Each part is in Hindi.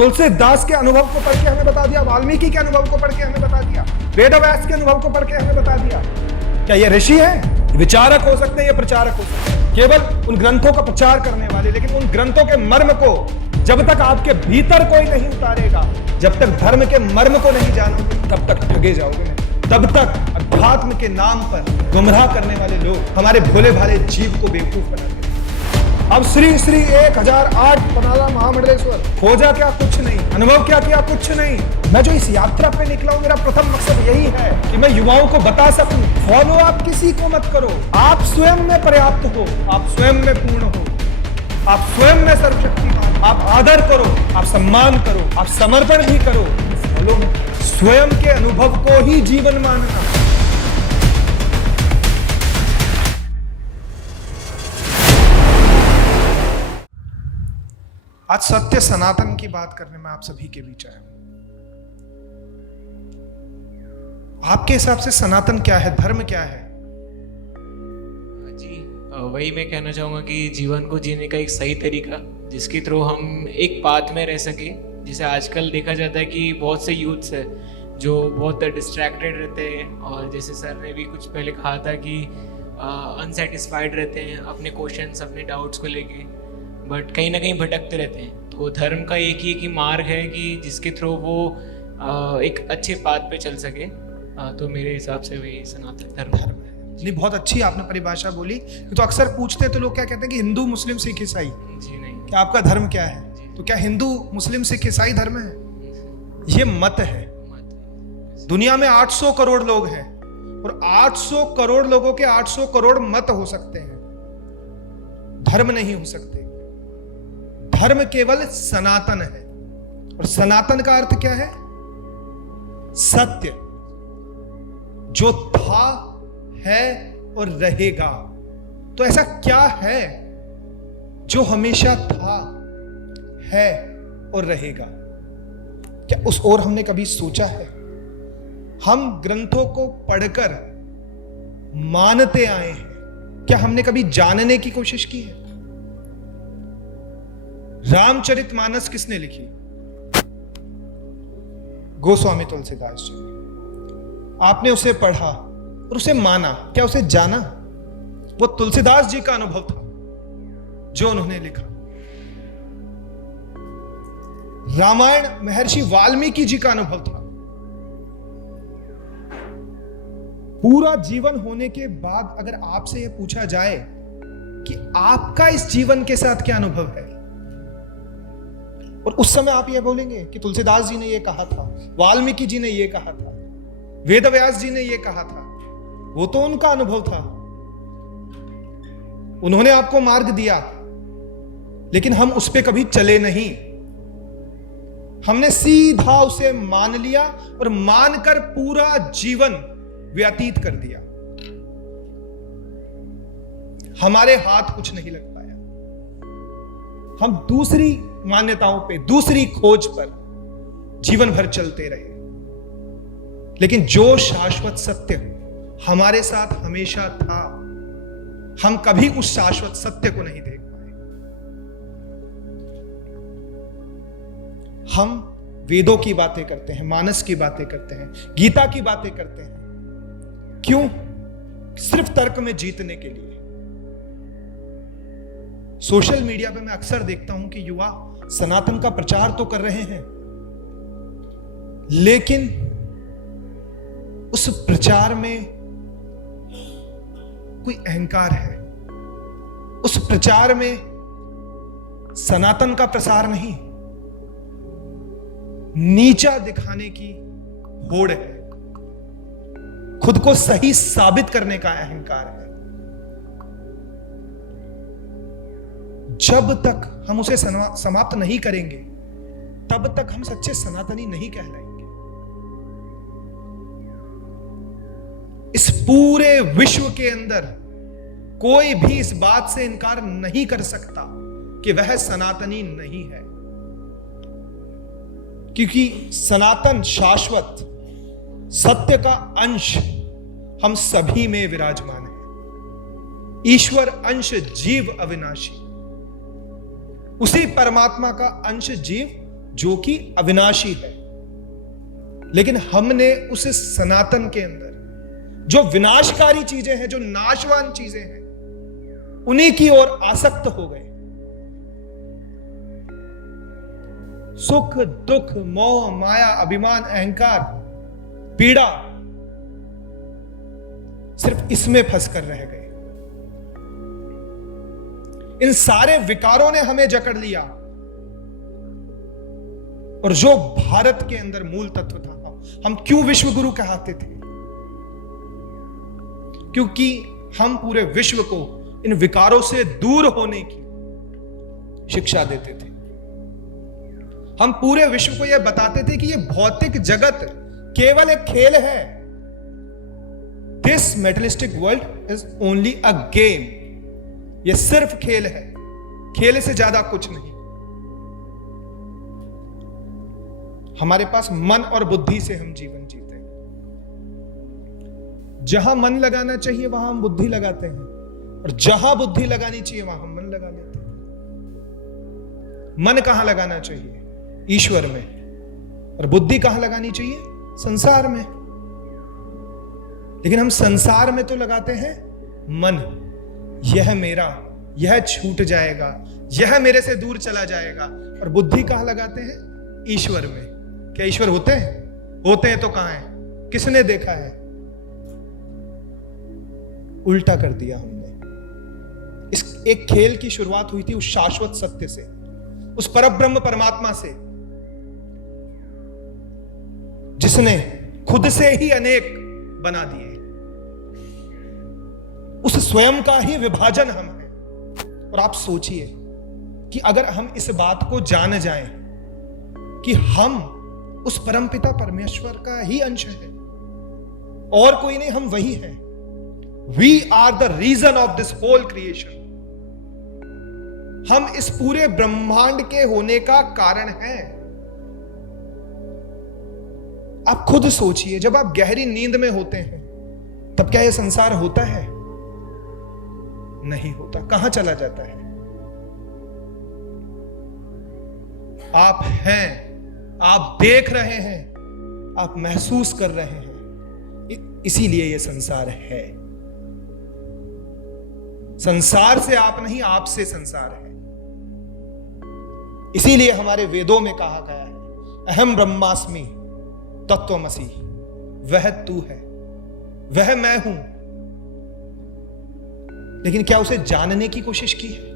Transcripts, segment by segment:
तुलसीदास के अनुभव को पढ़ के हमें बता दिया, वाल्मीकि के अनुभव को पढ़ के हमें बता दिया, वेदव्यास के अनुभव को पढ़ के हमें बता दिया। क्या ये ऋषि हैं? विचारक हो सकते हैं, ये प्रचारक हो सकते हैं, केवल उन ग्रंथों का प्रचार करने वाले। लेकिन उन ग्रंथों के मर्म को जब तक आपके भीतर कोई नहीं उतारेगा, जब तक धर्म के मर्म को नहीं जानोगे, तब तक ठगे जाओगे नहीं। तब तक अध्यात्म के नाम पर गुमराह करने वाले लोग हमारे भोले भाले जीव को बेवकूफ बनाते हैं। अब श्री श्री 1008 बनाला महामंडलेश्वर, खोजा क्या? कुछ नहीं। अनुभव क्या किया? कुछ नहीं। मैं जो इस यात्रा पे निकला हूं, मेरा प्रथम मकसद यही है कि मैं युवाओं को बता सकूं, फॉलो आप किसी को मत करो, आप स्वयं में पर्याप्त हो, आप स्वयं में पूर्ण हो, आप स्वयं में सर्वशक्तिमान, आप आदर करो, आप सम्मान करो, आप समर्पण भी करो, फॉलो में स्वयं के अनुभव को ही जीवन मानना। आज सत्य सनातन की बात करने में आप सभी के बीच आया हूं। आपके हिसाब से सनातन क्या है, धर्म क्या है? जी, वही मैं कहना चाहूँगा कि जीवन को जीने का एक सही तरीका जिसके थ्रू हम एक पाथ में रह सके। जैसे आजकल देखा जाता है कि बहुत से यूथ्स है जो बहुत डिस्ट्रैक्टेड रहते हैं, और जैसे सर ने भी कुछ पहले कहा था कि अनसेटिस्फाइड रहते हैं अपने क्वेश्चंस, अपने डाउट्स को लेके, बट कहीं ना कहीं भटकते रहते हैं। तो धर्म का एक ही मार्ग है कि जिसके थ्रू वो एक अच्छे पाथ पे चल सके। तो मेरे हिसाब से वही सनातन धर्म है। नहीं, बहुत अच्छी आपने परिभाषा बोली। तो अक्सर पूछते हैं तो लोग क्या कहते हैं कि हिंदू मुस्लिम सिख ईसाई। जी नहीं, क्या आपका धर्म क्या है? तो क्या हिंदू मुस्लिम सिख ईसाई धर्म है? ये मत है। दुनिया में 800 करोड़ लोग हैं और 800 करोड़ लोगों के 800 करोड़ मत हो सकते हैं, धर्म नहीं हो सकते। धर्म केवल सनातन है, और सनातन का अर्थ क्या है? सत्य, जो था, है और रहेगा। तो ऐसा क्या है जो हमेशा था, है और रहेगा? क्या उस ओर हमने कभी सोचा है? हम ग्रंथों को पढ़कर मानते आए हैं, क्या हमने कभी जानने की कोशिश की है? रामचरितमानस किसने लिखी? गोस्वामी तुलसीदास जी। आपने उसे पढ़ा और उसे माना, क्या उसे जाना? वो तुलसीदास जी का अनुभव था जो उन्होंने लिखा। रामायण महर्षि वाल्मीकि जी का अनुभव था। पूरा जीवन होने के बाद अगर आपसे यह पूछा जाए कि आपका इस जीवन के साथ क्या अनुभव है, और उस समय आप यह बोलेंगे कि तुलसीदास जी ने यह कहा था, वाल्मीकि जी ने यह कहा था, वेदव्यास जी ने यह कहा था, वो तो उनका अनुभव था, उन्होंने आपको मार्ग दिया, लेकिन हम उस पे कभी चले नहीं। हमने सीधा उसे मान लिया और मानकर पूरा जीवन व्यतीत कर दिया। हमारे हाथ कुछ नहीं लग पाया। हम दूसरी मान्यताओं पे, दूसरी खोज पर जीवन भर चलते रहे। लेकिन जो शाश्वत सत्य हमारे साथ हमेशा था, हम कभी उस शाश्वत सत्य को नहीं देख पाए। हम वेदों की बातें करते हैं, मानस की बातें करते हैं, गीता की बातें करते हैं। क्यों? सिर्फ तर्क में जीतने के लिए। सोशल मीडिया पे मैं अक्सर देखता हूं कि युवा सनातन का प्रचार तो कर रहे हैं, लेकिन उस प्रचार में कोई अहंकार है, उस प्रचार में सनातन का प्रसार नहीं, नीचा दिखाने की होड़ है, खुद को सही साबित करने का अहंकार है। जब तक हम उसे समाप्त नहीं करेंगे, तब तक हम सच्चे सनातनी नहीं कहलाएंगे। इस पूरे विश्व के अंदर कोई भी इस बात से इनकार नहीं कर सकता कि वह सनातनी नहीं है, क्योंकि सनातन शाश्वत सत्य का अंश हम सभी में विराजमान है। ईश्वर अंश जीव अविनाशी, उसी परमात्मा का अंश जीव जो कि अविनाशी है, लेकिन हमने उस सनातन के अंदर जो विनाशकारी चीजें हैं, जो नाशवान चीजें हैं, उन्हीं की ओर आसक्त हो गए। सुख, दुख, मोह, माया, अभिमान, अहंकार, पीड़ा, सिर्फ इसमें फंसकर रह गए। इन सारे विकारों ने हमें जकड़ लिया, और जो भारत के अंदर मूल तत्व था, हम क्यों विश्व गुरु कहते थे? क्योंकि हम पूरे विश्व को इन विकारों से दूर होने की शिक्षा देते थे। हम पूरे विश्व को यह बताते थे कि यह भौतिक जगत केवल एक खेल है। This मेटलिस्टिक world is only a game. यह सिर्फ खेल है, खेल से ज्यादा कुछ नहीं। हमारे पास मन और बुद्धि से हम जीवन जीते हैं। जहां मन लगाना चाहिए वहां हम बुद्धि लगाते हैं, और जहां बुद्धि लगानी चाहिए वहां हम मन लगा लेते हैं। मन कहां लगाना चाहिए? ईश्वर में। और बुद्धि कहां लगानी चाहिए? संसार में। लेकिन हम संसार में तो लगाते हैं मन। यह मेरा, यह छूट जाएगा, यह मेरे से दूर चला जाएगा। और बुद्धि कहां लगाते हैं? ईश्वर में। क्या ईश्वर होते हैं? होते हैं तो कहां है? किसने देखा है? उल्टा कर दिया हमने। इस एक खेल की शुरुआत हुई थी उस शाश्वत सत्य से, उस परब्रह्म परमात्मा से, जिसने खुद से ही अनेक बना दिए। उस स्वयं का ही विभाजन हम हैं। और आप सोचिए कि अगर हम इस बात को जान जाएं कि हम उस परमपिता परमेश्वर का ही अंश है, और कोई नहीं, हम वही हैं। We are the reason of this whole creation. हम इस पूरे ब्रह्मांड के होने का कारण हैं। आप खुद सोचिए, जब आप गहरी नींद में होते हैं तब क्या यह संसार होता है? नहीं होता। कहां चला जाता है? आप हैं, आप देख रहे हैं, आप महसूस कर रहे हैं, इसीलिए यह संसार है। संसार से आप नहीं, आपसे संसार है। इसीलिए हमारे वेदों में कहा गया है, अहम ब्रह्मास्मि तत्वमसि। वह तू है, वह मैं हूं। लेकिन क्या उसे जानने की कोशिश की है?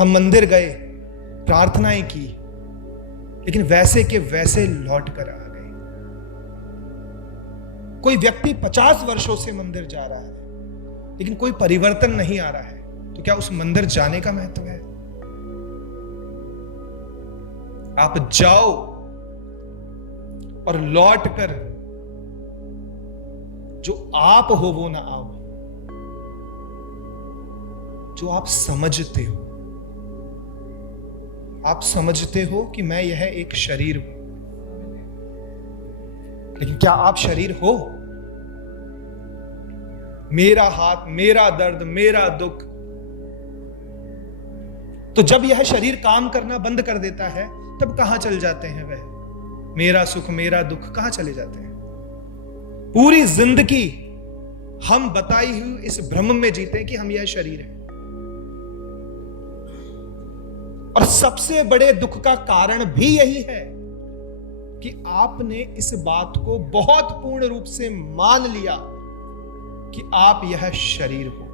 हम मंदिर गए, प्रार्थनाएं की, लेकिन वैसे के वैसे लौट कर आ गए। कोई व्यक्ति 50 वर्षों से मंदिर जा रहा है, लेकिन कोई परिवर्तन नहीं आ रहा है, तो क्या उस मंदिर जाने का महत्व है? आप जाओ और लौट कर जो आप हो वो ना आओ, जो आप समझते हो। आप समझते हो कि मैं यह एक शरीर हूं, लेकिन क्या आप शरीर हो? मेरा हाथ, मेरा दर्द, मेरा दुख। तो जब यह शरीर काम करना बंद कर देता है, तब कहां चल जाते हैं वह? मेरा सुख, मेरा दुख कहां चले जाते हैं? पूरी जिंदगी हम बताई हुई इस भ्रम में जीते हैं कि हम यह शरीर है। और सबसे बड़े दुख का कारण भी यही है कि आपने इस बात को बहुत पूर्ण रूप से मान लिया कि आप यह शरीर हो।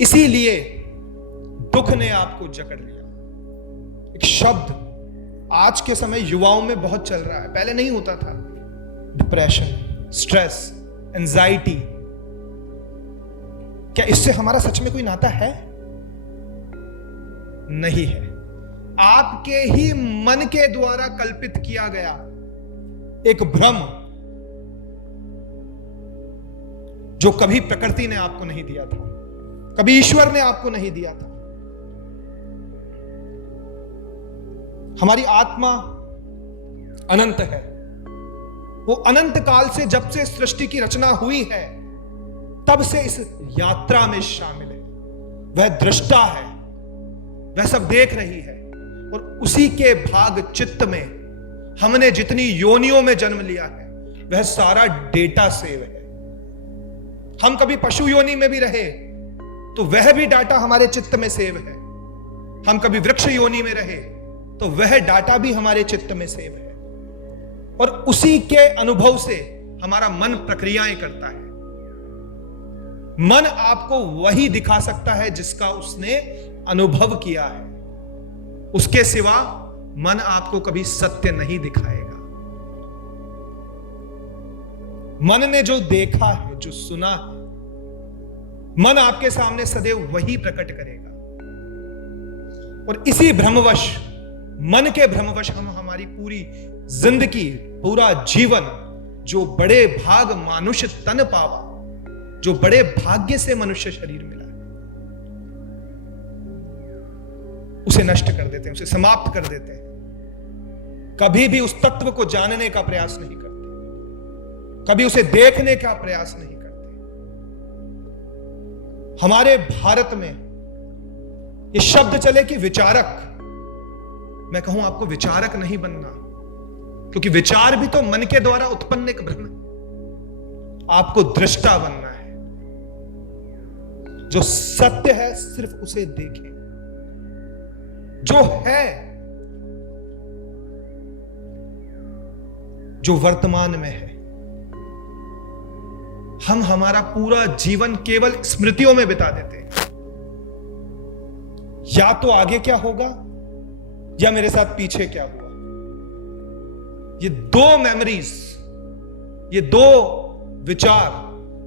इसीलिए दुख ने आपको जकड़ लिया। एक शब्द आज के समय युवाओं में बहुत चल रहा है, पहले नहीं होता था। Depression, stress, anxiety. क्या इससे हमारा सच में कोई नाता है? नहीं है। आपके ही मन के द्वारा कल्पित किया गया एक भ्रम, जो कभी प्रकृति ने आपको नहीं दिया था, कभी ईश्वर ने आपको नहीं दिया था। हमारी आत्मा अनंत है। वो अनंत काल से, जब से सृष्टि की रचना हुई है, तब से इस यात्रा में शामिल है। वह दृष्टा है, वह सब देख रही है, और उसी के भाग चित्त में हमने जितनी योनियों में जन्म लिया है वह सारा डेटा सेव है। हम कभी पशु योनि में भी रहे तो वह भी डाटा हमारे चित्त में सेव है। हम कभी वृक्ष योनि में रहे तो वह डाटा भी हमारे चित्त में सेव है, और उसी के अनुभव से हमारा मन प्रक्रियाएं करता है। मन आपको वही दिखा सकता है जिसका उसने अनुभव किया है, उसके सिवा मन आपको कभी सत्य नहीं दिखाएगा। मन ने जो देखा है, जो सुना है, मन आपके सामने सदैव वही प्रकट करेगा। और इसी भ्रमवश, मन के भ्रमवश हम हमारी पूरी जिंदगी, पूरा जीवन, जो बड़े भाग मानुष तन पावा, जो बड़े भाग्य से मनुष्य शरीर मिला, उसे नष्ट कर देते हैं, उसे समाप्त कर देते हैं। कभी भी उस तत्व को जानने का प्रयास नहीं करते, कभी उसे देखने का प्रयास नहीं करते। हमारे भारत में ये शब्द चले कि विचारक, मैं कहूं आपको विचारक नहीं बनना, क्योंकि विचार भी तो मन के द्वारा उत्पन्न एक भ्रम है। आपको दृष्टा बनना है, जो सत्य है सिर्फ उसे देखें, जो है, जो वर्तमान में है। हम हमारा पूरा जीवन केवल स्मृतियों में बिता देते हैं, या तो आगे क्या होगा या मेरे साथ पीछे क्या हुआ। ये दो मेमोरीज, ये दो विचार,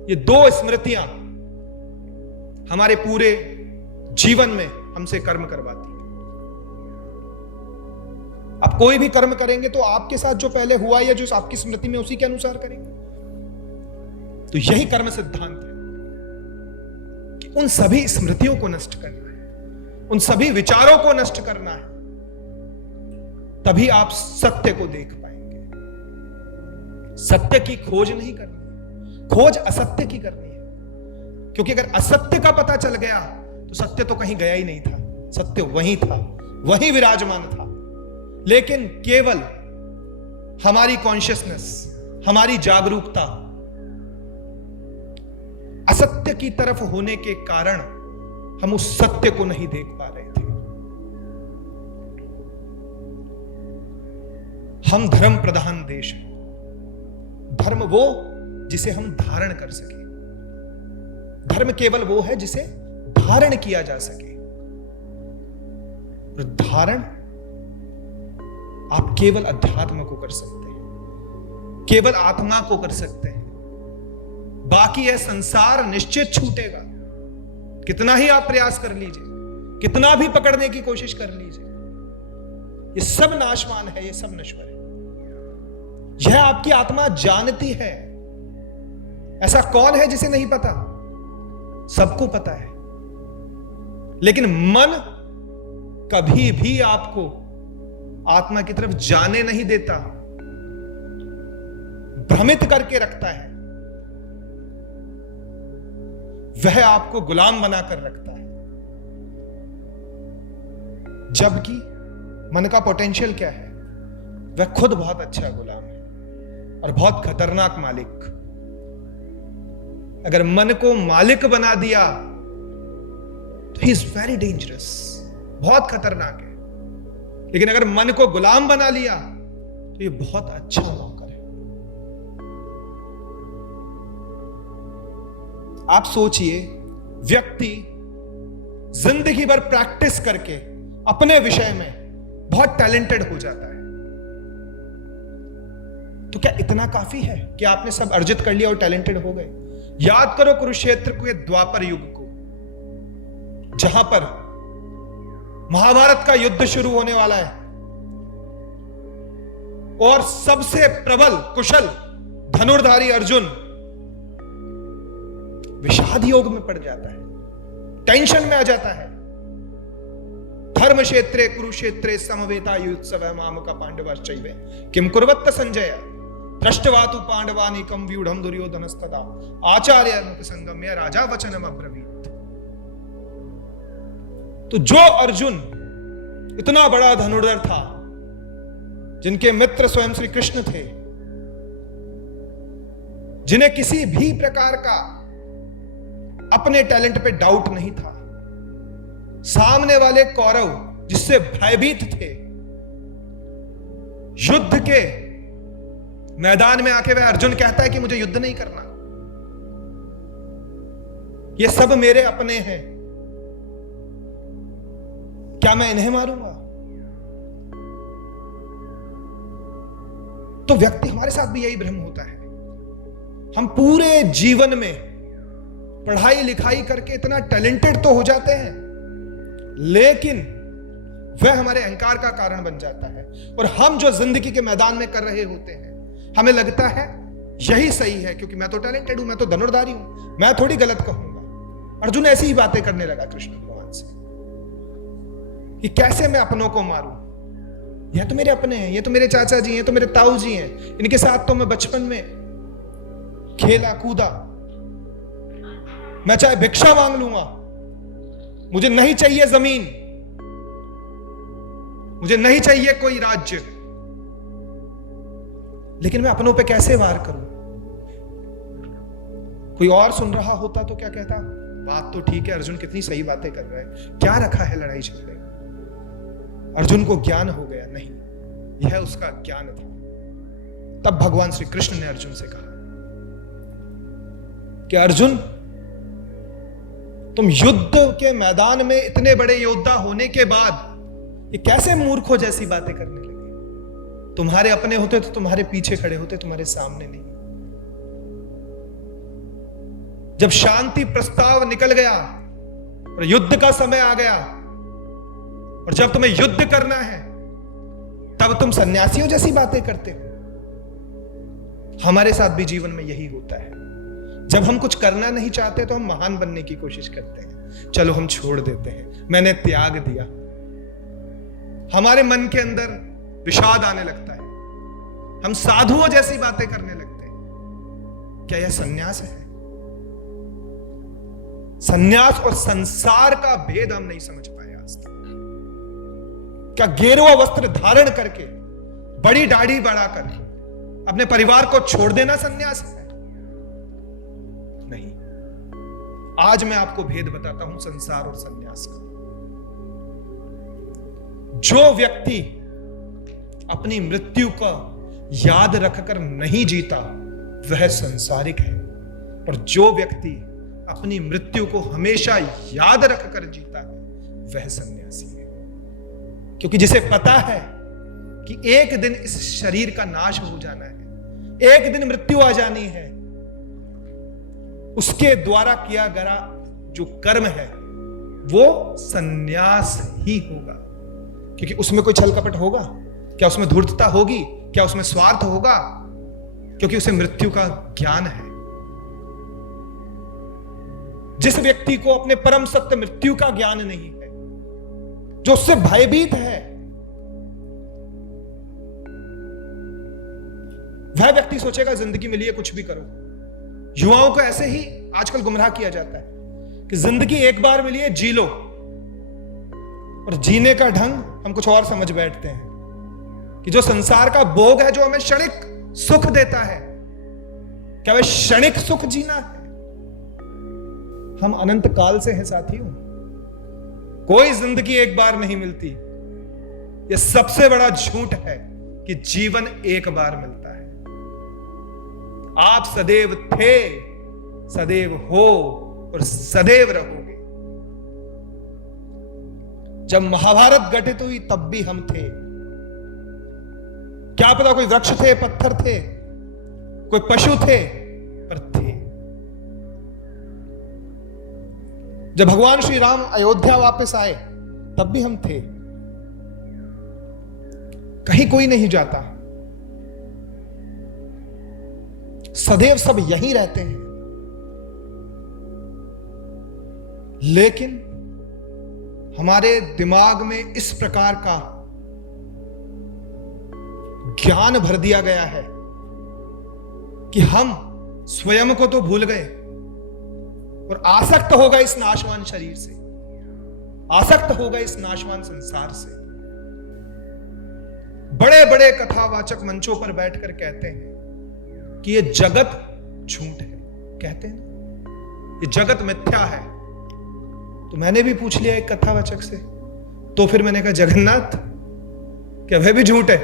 ये दो स्मृतियां हमारे पूरे जीवन में हमसे कर्म करवाती है। आप कोई भी कर्म करेंगे तो आपके साथ जो पहले हुआ या जो आपकी स्मृति में, उसी के अनुसार करेंगे। तो यही कर्म सिद्धांत है कि उन सभी स्मृतियों को नष्ट करना है, उन सभी विचारों को नष्ट करना है, तभी आप सत्य को देख पाएंगे। सत्य की खोज नहीं करनी, खोज असत्य की करनी है, क्योंकि अगर असत्य का पता चल गया तो सत्य तो कहीं गया ही नहीं था, सत्य वहीं था, वहीं विराजमान था। लेकिन केवल हमारी कॉन्शियसनेस, हमारी जागरूकता असत्य की तरफ होने के कारण हम उस सत्य को नहीं देख पा रहे थे। हम धर्म प्रधान देश हैं। धर्म वो जिसे हम धारण कर सके, धर्म केवल वो है जिसे धारण किया जा सके। और धारण आप केवल अध्यात्म को कर सकते हैं, केवल आत्मा को कर सकते हैं। बाकी यह संसार निश्चित छूटेगा, कितना ही आप प्रयास कर लीजिए, कितना भी पकड़ने की कोशिश कर लीजिए, ये सब नाशवान है, ये सब नश्वर है। यह आपकी आत्मा जानती है। ऐसा कौन है जिसे नहीं पता? सबको पता है। लेकिन मन कभी भी आपको आत्मा की तरफ जाने नहीं देता, भ्रमित करके रखता है। वह आपको गुलाम बनाकर रखता है, जबकि मन का पोटेंशियल क्या है? वह खुद बहुत अच्छा गुलाम है और बहुत खतरनाक मालिक। अगर मन को मालिक बना दिया तो ही इज वेरी डेंजरस, बहुत खतरनाक है। लेकिन अगर मन को गुलाम बना लिया तो ये बहुत अच्छा नौकर है। आप सोचिए, व्यक्ति जिंदगी भर प्रैक्टिस करके अपने विषय में बहुत टैलेंटेड हो जाता है, तो क्या इतना काफी है कि आपने सब अर्जित कर लिया और टैलेंटेड हो गए? याद करो कुरुक्षेत्र के द्वापर युग को, जहां पर महाभारत का युद्ध शुरू होने वाला है और सबसे प्रबल कुशल धनुर्धारी अर्जुन विषाद योग में पड़ जाता है, टेंशन में आ जाता है। धर्म क्षेत्रे कुरुक्षेत्रे समवेता युत्सव मामका पांडवाश्चैव किम कुर्वत्त संजय दृष्टवातु पांडवानीकम व्यूढ़म दुर्योधनस्तदा आचार्य संगम्य राजा वचनम अब्रवीत। तो जो अर्जुन इतना बड़ा धनुर्धर था, जिनके मित्र स्वयं श्री कृष्ण थे, जिन्हें किसी भी प्रकार का अपने टैलेंट पे डाउट नहीं था। सामने वाले कौरव जिससे भयभीत थे, युद्ध के मैदान में आके वह अर्जुन कहता है कि मुझे युद्ध नहीं करना, ये सब मेरे अपने हैं, क्या मैं इन्हें मारूंगा? तो व्यक्ति, हमारे साथ भी यही भ्रम होता है। हम पूरे जीवन में पढ़ाई लिखाई करके इतना टैलेंटेड तो हो जाते हैं, लेकिन वह हमारे अहंकार का कारण बन जाता है। और हम जो जिंदगी के मैदान में कर रहे होते हैं, हमें लगता है यही सही है, क्योंकि मैं तो टैलेंटेड हूं, मैं तो धनुर्धारी हूं, मैं थोड़ी गलत कहूंगा। अर्जुन ऐसी ही बातें करने लगा कृष्ण भगवान से कि कैसे मैं अपनों को मारूं, यह तो मेरे अपने हैं, ये तो मेरे चाचा जी हैं, तो मेरे ताऊ जी हैं, इनके साथ तो मैं बचपन में खेला कूदा, मैं चाहे भिक्षा मांग लूंगा, मुझे नहीं चाहिए जमीन, मुझे नहीं चाहिए कोई राज्य, लेकिन मैं अपनों पे कैसे वार करूं? कोई और सुन रहा होता तो क्या कहता, बात तो ठीक है, अर्जुन कितनी सही बातें कर रहा है, क्या रखा है लड़ाई झगड़े? अर्जुन को ज्ञान हो गया, नहीं, यह उसका ज्ञान था। तब भगवान श्री कृष्ण ने अर्जुन से कहा कि अर्जुन, तुम युद्ध के मैदान में इतने बड़े योद्धा होने के बाद ये कैसे मूर्खों जैसी बातें करने लगे? तुम्हारे अपने होते तो तुम्हारे पीछे खड़े होते, तुम्हारे सामने नहीं। जब शांति प्रस्ताव निकल गया और युद्ध का समय आ गया, और जब तुम्हें युद्ध करना है, तब तुम सन्यासियों जैसी बातें करते हो। हमारे साथ भी जीवन में यही होता है। जब हम कुछ करना नहीं चाहते तो हम महान बनने की कोशिश करते हैं, चलो हम छोड़ देते हैं, मैंने त्याग दिया। हमारे मन के अंदर विषाद आने लगता है, हम साधुओं जैसी बातें करने लगते हैं। क्या यह सन्यास है? सन्यास और संसार का भेद हम नहीं समझ पाए आज तक। क्या गेरुआ वस्त्र धारण करके, बड़ी दाढ़ी बढ़ाकर अपने परिवार को छोड़ देना सन्यास है? नहीं। आज मैं आपको भेद बताता हूं संसार और सन्यास का। जो व्यक्ति अपनी मृत्यु का याद रखकर नहीं जीता, वह संसारिक है, और जो व्यक्ति अपनी मृत्यु को हमेशा याद रखकर जीता है, वह सन्यासी है। क्योंकि जिसे पता है कि एक दिन इस शरीर का नाश हो जाना है, एक दिन मृत्यु आ जानी है, उसके द्वारा किया गया जो कर्म है वो सन्यास ही होगा। क्योंकि उसमें कोई छल कपट होगा क्या? उसमें धूर्तता होगी क्या? उसमें स्वार्थ होगा? क्योंकि उसे मृत्यु का ज्ञान है। जिस व्यक्ति को अपने परम सत्य मृत्यु का ज्ञान नहीं है, जो उससे भयभीत है, वह व्यक्ति सोचेगा जिंदगी मिली है कुछ भी करो। युवाओं को ऐसे ही आजकल गुमराह किया जाता है कि जिंदगी एक बार मिली है, जी लो, और जीने का ढंग हम कुछ और समझ बैठते हैं कि जो संसार का भोग है, जो हमें क्षणिक सुख देता है, क्या वह क्षणिक सुख जीना है? हम अनंत काल से हैं साथियों। कोई जिंदगी एक बार नहीं मिलती। यह सबसे बड़ा झूठ है कि जीवन एक बार मिलता है। आप सदैव थे, सदैव हो और सदैव रहोगे। जब महाभारत घटित हुई तब भी हम थे। क्या पता कोई वृक्ष थे, पत्थर थे, कोई पशु थे, पर थे। जब भगवान श्री राम अयोध्या वापस आए तब भी हम थे। कहीं कोई नहीं जाता, सदैव सब यहीं रहते हैं। लेकिन हमारे दिमाग में इस प्रकार का ज्ञान भर दिया गया है कि हम स्वयं को तो भूल गए और आसक्त हो गए इस नाशवान शरीर से, आसक्त हो गए इस नाशवान संसार से। बड़े बड़े कथावाचक मंचों पर बैठकर कहते हैं कि ये जगत झूठ है, कहते हैं ये जगत मिथ्या है। तो मैंने भी पूछ लिया एक कथावाचक से, तो फिर मैंने कहा जगन्नाथ क्या वह भी झूठ है?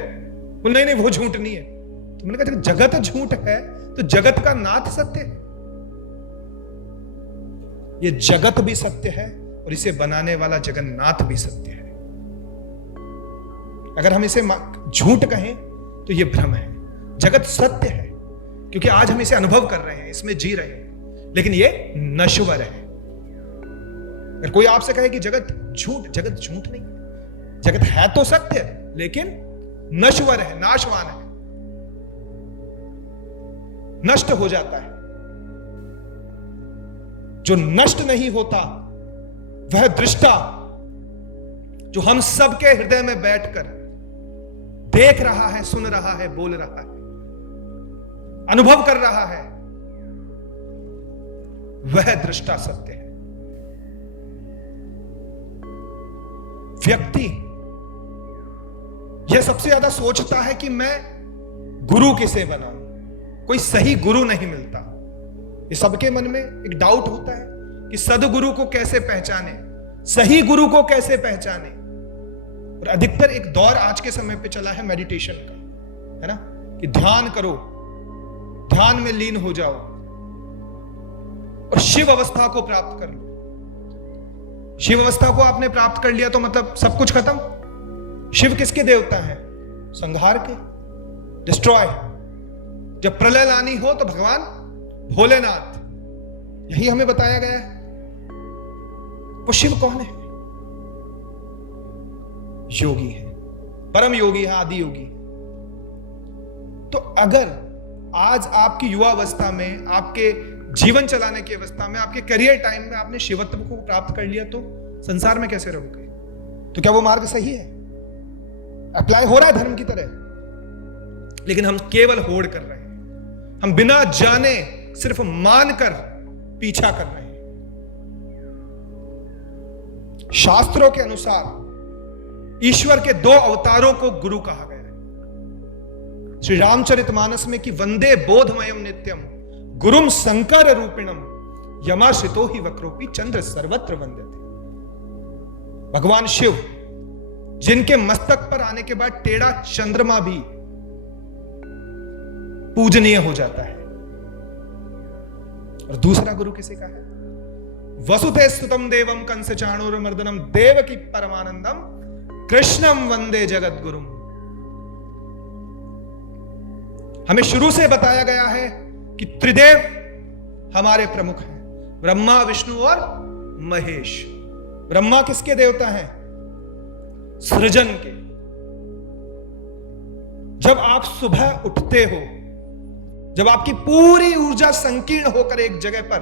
बोले नहीं नहीं वो झूठ नहीं है। तो मैंने कहा जगत झूठ है तो जगत का नाथ सत्य है। ये जगत भी सत्य है और इसे बनाने वाला जगन्नाथ भी सत्य है। अगर हम इसे झूठ कहें तो ये भ्रम है। जगत सत्य है क्योंकि आज हम इसे अनुभव कर रहे हैं, इसमें जी रहे हैं, लेकिन ये नश्वर है। अगर कोई आपसे कहे कि जगत झूठ, जगत झूठ नहीं है। जगत है तो सत्य लेकिन नश्वर है, नाशवान है, नष्ट हो जाता है। जो नष्ट नहीं होता वह दृष्टा जो हम सबके हृदय में बैठकर देख रहा है, सुन रहा है, बोल रहा है, अनुभव कर रहा है, वह दृष्टा सत्य है। व्यक्ति यह सबसे ज्यादा सोचता है कि मैं गुरु किसे बनाऊं, कोई सही गुरु नहीं मिलता। ये सबके मन में एक डाउट होता है कि सदगुरु को कैसे पहचाने, सही गुरु को कैसे पहचाने। और अधिकतर एक दौर आज के समय पे चला है मेडिटेशन का, है ना, कि ध्यान करो, ध्यान में लीन हो जाओ और शिव अवस्था को प्राप्त कर लो। शिव अवस्था को आपने प्राप्त कर लिया तो मतलब सब कुछ खत्म। शिव किसके देवता हैं? संहार के, डिस्ट्रॉय। जब प्रलय लानी हो तो भगवान भोलेनाथ, यही हमें बताया गया है। वो शिव कौन है? योगी है, परम योगी है, आदि योगी। तो अगर आज आपकी युवा अवस्था में, आपके जीवन चलाने की अवस्था में, आपके करियर टाइम में आपने शिवत्व को प्राप्त कर लिया तो संसार में कैसे रहोगे? तो क्या वो मार्ग सही है? अप्लाई हो रहा है धर्म की तरह, लेकिन हम केवल होड़ कर रहे हैं। हम बिना जाने सिर्फ मानकर पीछा कर रहे हैं। शास्त्रों के अनुसार ईश्वर के 2 अवतारों को गुरु कहा गया है। श्री रामचरितमानस में कि वंदे बोधमयम नित्यम गुरुम शंकर रूपिणम यमाश्रितो ही वक्रोपी चंद्र सर्वत्र वंदते। भगवान शिव जिनके मस्तक पर आने के बाद टेढ़ा चंद्रमा भी पूजनीय हो जाता है। और दूसरा गुरु किसे का है? वसुते स्तुतम देवम कंस चाणूरमर्दनम देवकी परमानंदम कृष्णम वंदे जगत गुरुम। हमें शुरू से बताया गया है कि त्रिदेव हमारे प्रमुख हैं, ब्रह्मा, विष्णु और महेश। ब्रह्मा किसके देवता हैं? सृजन के। जब आप सुबह उठते हो, जब आपकी पूरी ऊर्जा संकीर्ण होकर एक जगह पर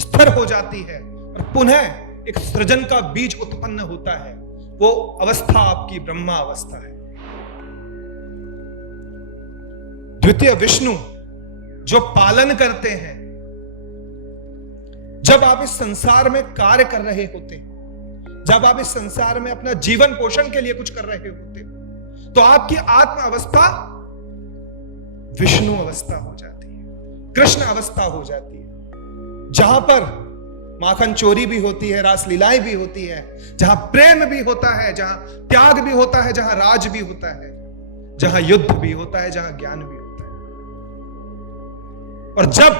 स्थिर हो जाती है और पुनः एक सृजन का बीज उत्पन्न होता है, वो अवस्था आपकी ब्रह्मा अवस्था है। द्वितीय विष्णु जो पालन करते हैं। जब आप इस संसार में कार्य कर रहे होते हैं, जब आप इस संसार में अपना जीवन पोषण के लिए कुछ कर रहे होते हो, तो आपकी आत्म अवस्था विष्णु अवस्था हो जाती है, कृष्ण अवस्था हो जाती है, जहां पर माखन चोरी भी होती है, रास लीलाएं भी होती है, जहां प्रेम भी होता है, जहां त्याग भी होता है, जहां राज भी होता है, जहां युद्ध भी होता है, जहां ज्ञान भी होता है। और जब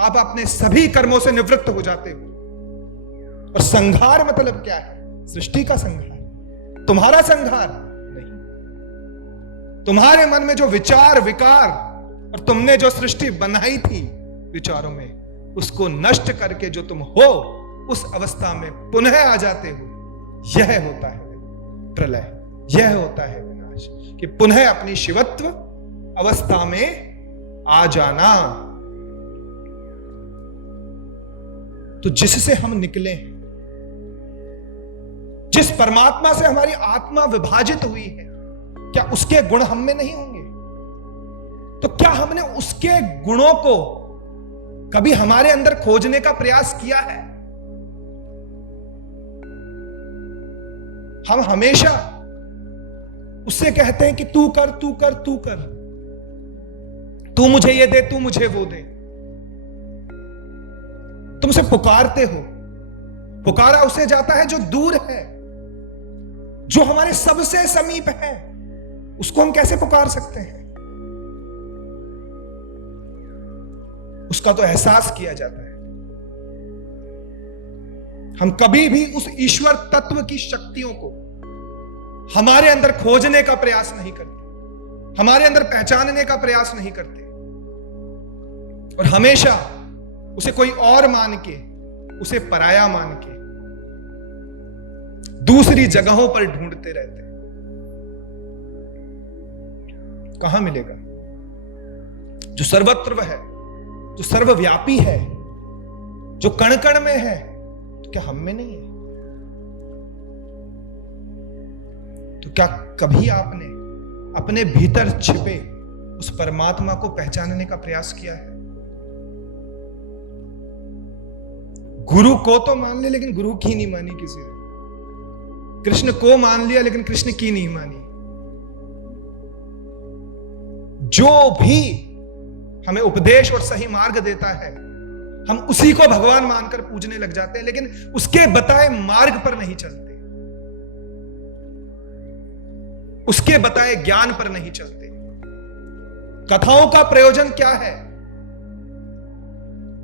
आप अपने सभी कर्मों से निवृत्त हो जाते हो, और संहार मतलब क्या है? सृष्टि का संहार, तुम्हारा संहार नहीं। तुम्हारे मन में जो विचार विकार और तुमने जो सृष्टि बनाई थी विचारों में, उसको नष्ट करके जो तुम हो उस अवस्था में पुनः आ जाते हो। यह होता है प्रलय, यह होता है विनाश, कि पुनः अपनी शिवत्व अवस्था में आ जाना। तो जिससे हम निकले हैं, जिस परमात्मा से हमारी आत्मा विभाजित हुई है, क्या उसके गुण हम में नहीं होंगे? तो क्या हमने उसके गुणों को कभी हमारे अंदर खोजने का प्रयास किया है? हम हमेशा उससे कहते हैं कि तू कर, तू कर, तू कर, तू मुझे ये दे, तू मुझे वो दे। तुमसे पुकारते हो, पुकारा उसे जाता है जो दूर है, जो हमारे सबसे समीप है। उसको हम कैसे पुकार सकते हैं? उसका तो एहसास किया जाता है। हम कभी भी उस ईश्वर तत्व की शक्तियों को हमारे अंदर खोजने का प्रयास नहीं करते, हमारे अंदर पहचानने का प्रयास नहीं करते, और हमेशा उसे कोई और मान के, उसे पराया मान के दूसरी जगहों पर ढूंढते रहते हैं। कहां मिलेगा? जो सर्वत्र है, जो सर्वव्यापी है, जो कण कण में है, तो क्या हम में नहीं है? तो क्या कभी आपने अपने भीतर छिपे उस परमात्मा को पहचानने का प्रयास किया है? गुरु को तो मान ले, लेकिन गुरु की नहीं मानी किसी ने। कृष्ण को मान लिया, लेकिन कृष्ण की नहीं मानी। जो भी हमें उपदेश और सही मार्ग देता है, हम उसी को भगवान मानकर पूजने लग जाते हैं, लेकिन उसके बताए मार्ग पर नहीं चलते, उसके बताए ज्ञान पर नहीं चलते। कथाओं का प्रयोजन क्या है?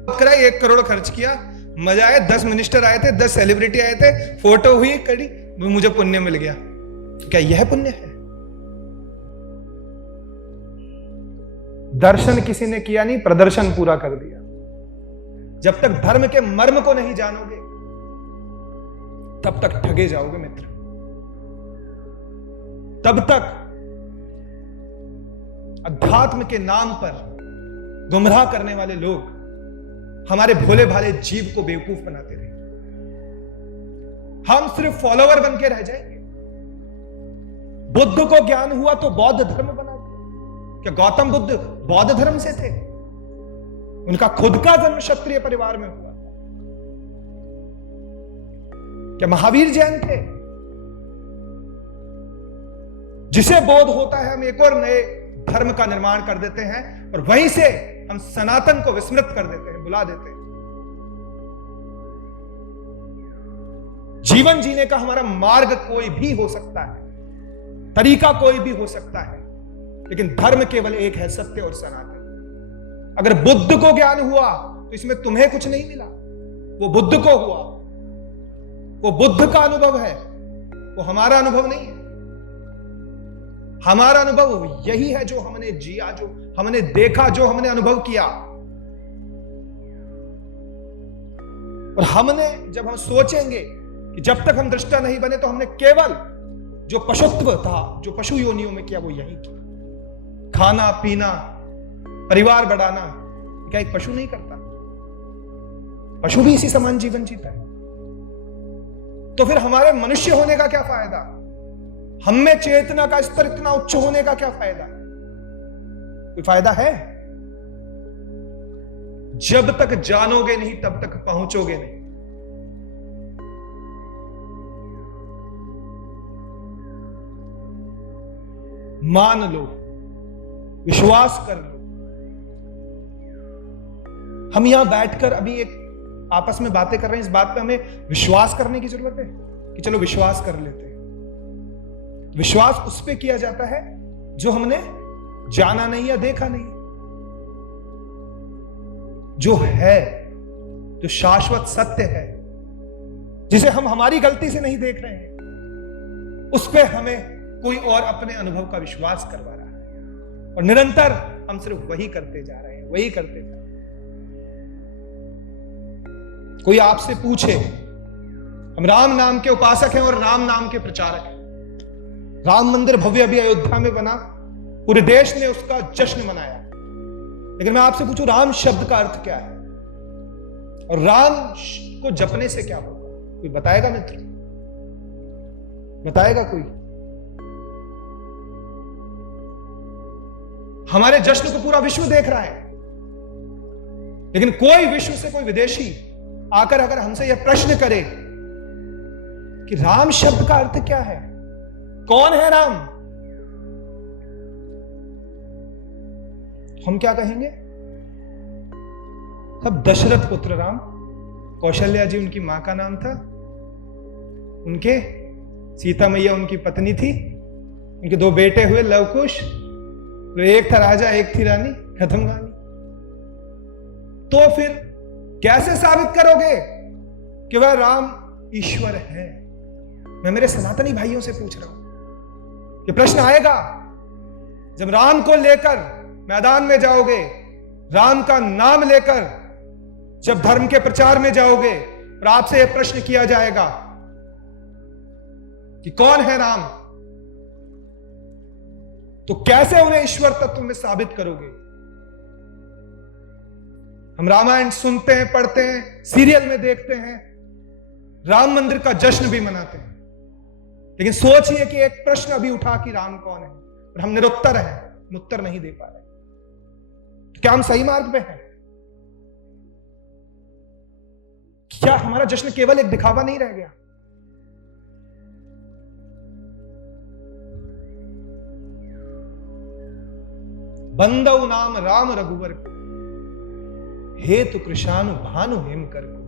1 करोड़ खर्च किया, मजा आया, 10 मिनिस्टर आए थे, 10 सेलिब्रिटी आए थे, फोटो हुई, कड़ी, मुझे पुण्य मिल गया। क्या यह पुण्य है? दर्शन किसी ने किया नहीं, प्रदर्शन पूरा कर दिया। जब तक धर्म के मर्म को नहीं जानोगे, तब तक ठगे जाओगे मित्र। तब तक अध्यात्म के नाम पर गुमराह करने वाले लोग हमारे भोले भाले जीव को बेवकूफ बनाते रहे। हम सिर्फ फॉलोवर बन के रह जाएंगे। बुद्ध को ज्ञान हुआ तो बौद्ध धर्म बना दिया। क्या गौतम बुद्ध बौद्ध धर्म से थे? उनका खुद का जन्म क्षत्रिय परिवार में हुआ। क्या महावीर जैन थे? जिसे बोध होता है हम एक और नए धर्म का निर्माण कर देते हैं, और वहीं से हम सनातन को विस्मृत कर देते हैं, बुला देते हैं। जीवन जीने का हमारा मार्ग कोई भी हो सकता है, तरीका कोई भी हो सकता है, लेकिन धर्म केवल एक है, सत्य और सनातन। अगर बुद्ध को ज्ञान हुआ तो इसमें तुम्हें कुछ नहीं मिला, वो बुद्ध को हुआ, वो बुद्ध का अनुभव है, वो हमारा अनुभव नहीं है। हमारा अनुभव यही है जो हमने जिया, जो हमने देखा, जो हमने अनुभव किया। और हमने, जब हम सोचेंगे कि जब तक हम दृष्टा नहीं बने, तो हमने केवल जो पशुत्व था, जो पशु योनियों में किया, वो यही किया। खाना पीना, परिवार बढ़ाना, क्या एक पशु नहीं करता? पशु भी इसी समान जीवन जीता है। तो फिर हमारे मनुष्य होने का क्या फायदा? हम में चेतना का स्तर इतना उच्च होने का क्या फायदा? कोई फायदा है? जब तक जानोगे नहीं, तब तक पहुंचोगे नहीं। मान लो, विश्वास कर लो। हम यहां बैठकर अभी एक आपस में बातें कर रहे हैं, इस बात पे हमें विश्वास करने की जरूरत है कि चलो विश्वास कर लेते हैं। विश्वास उस पे किया जाता है जो हमने जाना नहीं या देखा नहीं, जो है, जो शाश्वत सत्य है, जिसे हम हमारी गलती से नहीं देख रहे हैं, उस पे हमें कोई और अपने अनुभव का विश्वास करवा रहा है, और निरंतर हम सिर्फ वही करते जा रहे हैं, वही करते जा रहे हैं। कोई आपसे पूछे, हम राम नाम के उपासक हैं और राम नाम के प्रचारक हैं, राम मंदिर भव्य अभी अयोध्या में बना, पूरे देश ने उसका जश्न मनाया, लेकिन मैं आपसे पूछूं, राम शब्द का अर्थ क्या है और राम को जपने से क्या होगा? कोई बताएगा मित्र? बताएगा कोई? हमारे जश्न को पूरा विश्व देख रहा है, लेकिन कोई विश्व से कोई विदेशी आकर अगर हमसे यह प्रश्न करे कि राम शब्द का अर्थ क्या है, कौन है राम, हम क्या कहेंगे? तब दशरथ पुत्र राम, कौशल्या जी उनकी मां का नाम था, उनके सीता मैया उनकी पत्नी थी, उनके 2 बेटे हुए लवकुश, तो एक था राजा एक थी रानी, खत्म कहानी। तो फिर कैसे साबित करोगे कि वह राम ईश्वर है? मैं मेरे सनातनी भाइयों से पूछ रहा हूं कि प्रश्न आएगा जब राम को लेकर मैदान में जाओगे, राम का नाम लेकर जब धर्म के प्रचार में जाओगे और आपसे यह प्रश्न किया जाएगा कि कौन है राम, तो कैसे उन्हें ईश्वर तत्व में साबित करोगे? हम रामायण सुनते हैं, पढ़ते हैं, सीरियल में देखते हैं, राम मंदिर का जश्न भी मनाते हैं, लेकिन सोचिए कि एक प्रश्न अभी उठा कि राम कौन है और हम निरुत्तर हैं, उत्तर नहीं दे पा रहे, तो क्या हम सही मार्ग पे हैं? क्या हमारा जश्न केवल एक दिखावा नहीं रह गया? बंदौ नाम राम रघुवर को, हेतु कृशानु भानु हिम कर को।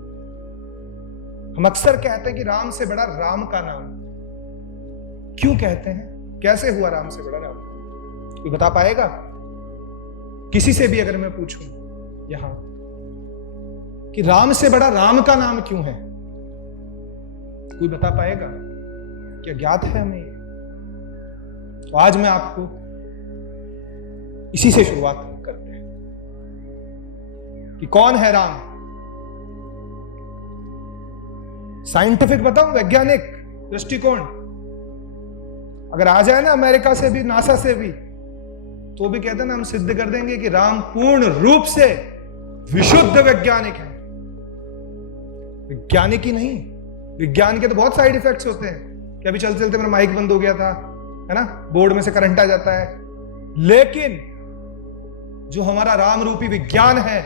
हम अक्सर कहते हैं कि राम से बड़ा राम का नाम। क्यों कहते हैं? कैसे हुआ राम से बड़ा राम? कोई बता पाएगा? किसी से भी अगर मैं पूछूं यहां कि राम से बड़ा राम का नाम क्यों है, कोई बता पाएगा? क्या ज्ञात है हमें? तो आज मैं आपको इसी से शुरुआत करते हैं कि कौन है राम। साइंटिफिक बताऊं, वैज्ञानिक दृष्टिकोण अगर आ जाए ना अमेरिका से भी, नासा से भी, तो भी कहते हैं ना हम सिद्ध कर देंगे कि राम पूर्ण रूप से विशुद्ध वैज्ञानिक है। वैज्ञानिक ही नहीं, विज्ञान के तो बहुत साइड इफेक्ट्स होते हैं कि अभी चलते चलते मेरा माइक बंद हो गया था, है ना, बोर्ड में से करंट आ जाता है, लेकिन जो हमारा राम रूपी विज्ञान है,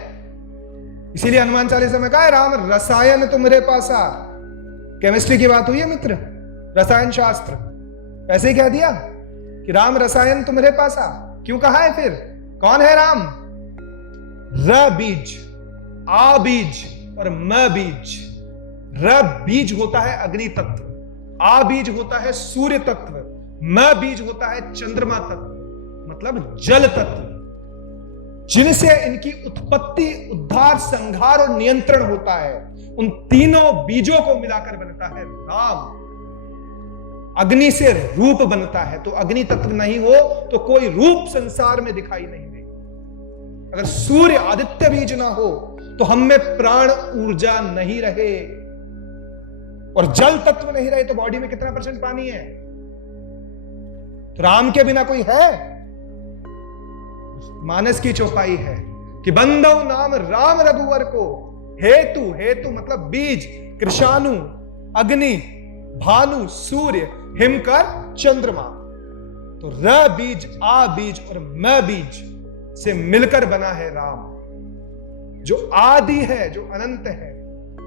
इसीलिए हनुमान चालीसा में कहा है राम रसायन तुम्हारे पास आ। केमिस्ट्री की बात हुई है मित्र, रसायन शास्त्र, ऐसे ही कह दिया कि राम रसायन तुम्हारे पास आ। क्यों कहा है फिर? कौन है राम? र बीज, आ बीज और म बीज। र बीज होता है अग्नि तत्व, आ बीज होता है सूर्य तत्व, म बीज होता है चंद्रमा तत्व, मतलब जल तत्व, जिनसे इनकी उत्पत्ति, उद्धार, संहार और नियंत्रण होता है। उन तीनों बीजों को मिलाकर बनता है राम। अग्नि से रूप बनता है, तो अग्नि तत्व नहीं हो तो कोई रूप संसार में दिखाई नहीं देगा। अगर सूर्य आदित्य बीज ना हो तो हम में प्राण ऊर्जा नहीं रहे, और जल तत्व नहीं रहे तो बॉडी में कितना % पानी है? तो राम के बिना कोई है? मानस की चौपाई है कि बंदौ नाम राम रघुवर को, हेतु, हेतु मतलब बीज, कृषाणु अग्नि, भानु सूर्य, हिमकर चंद्रमा। तो र बीज, आ बीज और म बीज से मिलकर बना है राम, जो आदि है, जो अनंत है,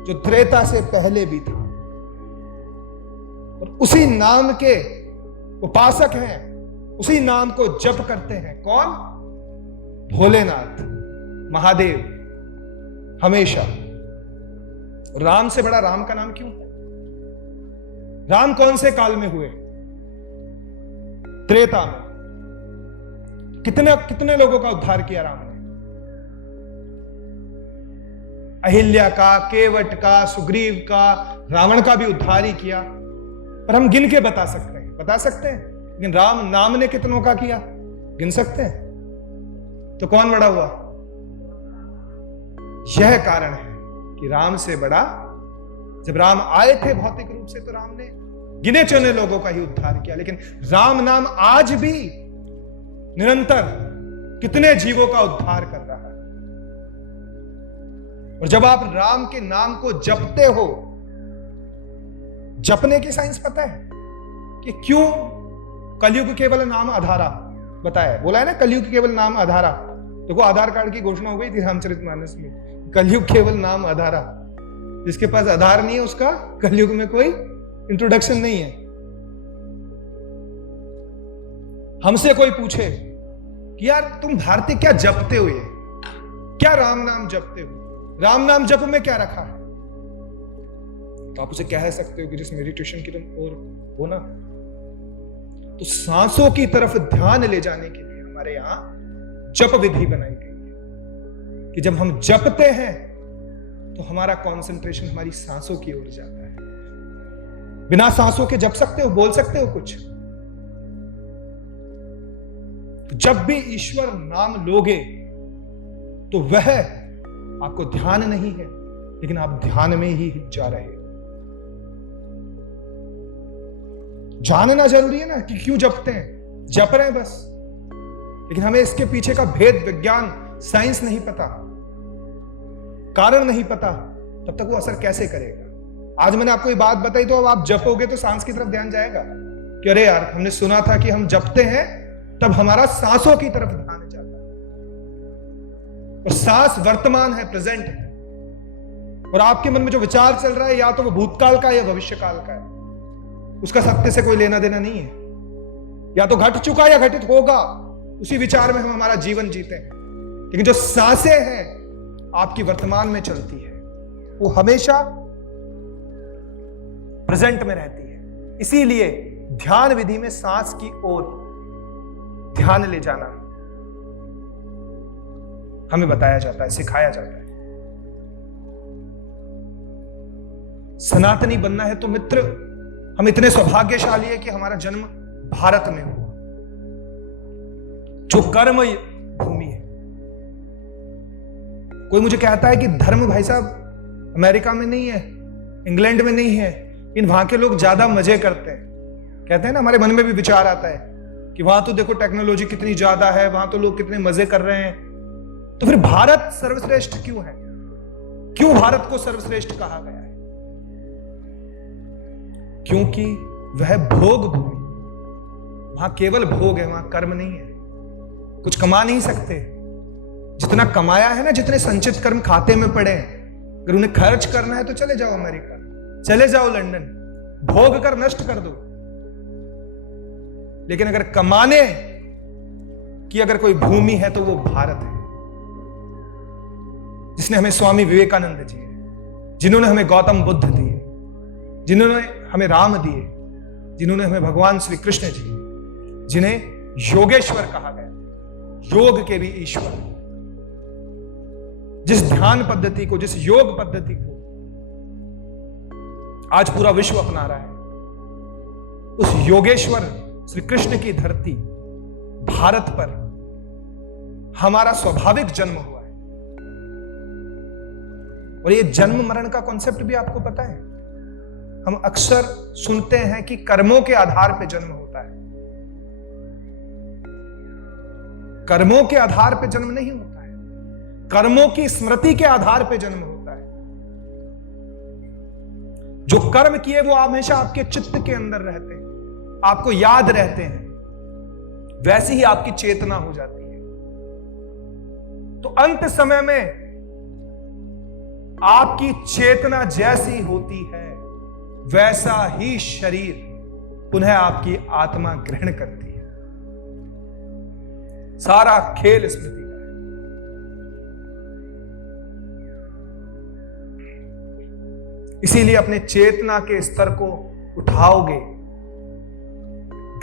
जो त्रेता से पहले भी था, और उसी नाम के उपासक हैं, उसी नाम को जप करते हैं। कौन? भोलेनाथ, महादेव, हमेशा। राम से बड़ा राम का नाम क्यों है? राम कौन से काल में हुए? त्रेता में। कितने कितने लोगों का उद्धार किया राम ने? अहिल्या का, केवट का, सुग्रीव का, रावण का भी उद्धार ही किया। पर हम गिन के बता सकते हैं, बता सकते हैं, लेकिन राम नाम ने कितनों का किया? गिन सकते हैं? तो कौन बड़ा हुआ? यह कारण है कि राम से बड़ा, जब राम आए थे भौतिक रूप से तो राम ने गिने चुने लोगों का ही उद्धार किया, लेकिन राम नाम आज भी निरंतर कितने जीवों का उद्धार कर रहा है। और जब आप राम के नाम को जपते हो, जपने की साइंस पता है कि क्यों कलयुग केवल नाम आधारा बताया, बोला है ना, कलयुग केवल नाम आधारा। देखो आधार कार्ड की घोषणा हो गई थी रामचरितमानस में, कलयुग केवल नाम आधारा। जिसके पास आधार नहीं है उसका कलयुग में कोई इंट्रोडक्शन नहीं है। हमसे कोई पूछे कि यार तुम भारतीय क्या जपते हो, ये क्या राम नाम जपते हो, राम नाम जप में क्या रखा है? तो आप उसे कह सकते हो कि जिस मेडिटेशन की तुम और हो ना, तो सांसों की तरफ ध्यान ले जाने के लिए हमारे यहां जप विधि बनाई गई है कि जब हम जपते हैं तो हमारा कंसंट्रेशन हमारी सांसों की ओर जाता है। बिना सांसों के जप सकते हो, बोल सकते हो कुछ? जब भी ईश्वर नाम लोगे तो वह आपको ध्यान नहीं है, लेकिन आप ध्यान में ही जा रहे हो। जानना जरूरी है ना कि क्यों जपते हैं, जप रहे हैं बस, लेकिन हमें इसके पीछे का भेद, विज्ञान, साइंस नहीं पता, कारण नहीं पता, तब तक वो असर कैसे करेगा? आज मैंने आपको ये बात बताई तो अब आप जपोगे तो सांस की तरफ ध्यान जाएगा कि अरे यार हमने सुना था कि हम जपते हैं तब हमारा सांसों की तरफ ध्यान जाता है, और सांस वर्तमान है, प्रेजेंट है, और आपके मन में जो विचार चल रहा है या तो वो भूतकाल का या भविष्य काल का है, उसका सत्य से कोई लेना देना नहीं है। या तो घट चुका या घटित होगा, उसी विचार में हम हमारा जीवन जीते हैं। लेकिन जो सांसें हैं आपकी वर्तमान में चलती है, वो हमेशा प्रेजेंट में रहती है। इसीलिए ध्यान विधि में सांस की ओर ध्यान ले जाना हमें बताया जाता है, सिखाया जाता है। सनातनी बनना है तो मित्र, हम इतने सौभाग्यशाली है कि हमारा जन्म भारत में हुआ, जो कर्म भूमि है। कोई मुझे कहता है कि धर्म भाई साहब अमेरिका में नहीं है, इंग्लैंड में नहीं है, इन वहां के लोग ज्यादा मजे करते हैं। कहते हैं ना, हमारे मन में भी विचार आता है कि वहां तो देखो टेक्नोलॉजी कितनी ज्यादा है, वहां तो लोग कितने मजे कर रहे हैं, तो फिर भारत सर्वश्रेष्ठ क्यों है? क्यों भारत को सर्वश्रेष्ठ कहा गया है? क्योंकि वह भोग भूमि, वहां केवल भोग है, वहां कर्म नहीं है। कुछ कमा नहीं सकते, जितना कमाया है ना, जितने संचित कर्म खाते में पड़े हैं, अगर उन्हें खर्च करना है तो चले जाओ अमेरिका, चले जाओ लंदन, भोग कर नष्ट कर दो। लेकिन अगर कमाने की अगर कोई भूमि है तो वो भारत है, जिसने हमें स्वामी विवेकानंद जी, जिन्होंने हमें गौतम बुद्ध दिए, जिन्होंने हमें राम दिए, जिन्होंने हमें भगवान श्री कृष्ण जी, जिन्हें योगेश्वर कहा गया, योग के भी ईश्वर, जिस ध्यान पद्धति को, जिस योग पद्धति को आज पूरा विश्व अपना रहा है, उस योगेश्वर श्री कृष्ण की धरती भारत पर हमारा स्वाभाविक जन्म हुआ है। और ये जन्म मरण का कॉन्सेप्ट भी आपको पता है? हम अक्सर सुनते हैं कि कर्मों के आधार पर जन्म होता है। कर्मों के आधार पर जन्म नहीं होता है, कर्मों की स्मृति के आधार पर जन्म होता है। जो कर्म किए वो हमेशा आपके चित्त के अंदर रहते हैं, आपको याद रहते हैं, वैसी ही आपकी चेतना हो जाती है। तो अंत समय में आपकी चेतना जैसी होती है, वैसा ही शरीर पुनः आपकी आत्मा ग्रहण करती है। सारा खेल स्मृति का है। इसीलिए अपने चेतना के स्तर को उठाओगे,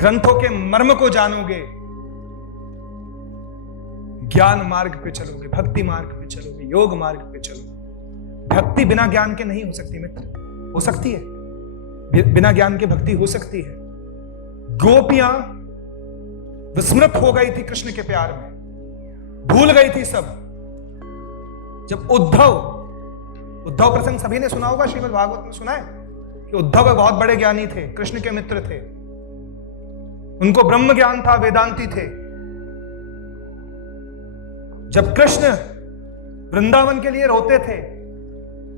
ग्रंथों के मर्म को जानोगे, ज्ञान मार्ग पे चलोगे, भक्ति मार्ग पे चलोगे, योग मार्ग पे चलोगे। भक्ति बिना ज्ञान के नहीं हो सकती मित्र। हो सकती है, बिना ज्ञान के भक्ति हो सकती है। गोपियां विस्मृत हो गई थी कृष्ण के प्यार में, भूल गई थी सब। जब उद्धव प्रसंग सभी ने सुना होगा, श्रीमद् भागवत में सुना है कि उद्धव बहुत बड़े ज्ञानी थे, कृष्ण के मित्र थे, उनको ब्रह्म ज्ञान था, वेदांती थे। जब कृष्ण वृंदावन के लिए रोते थे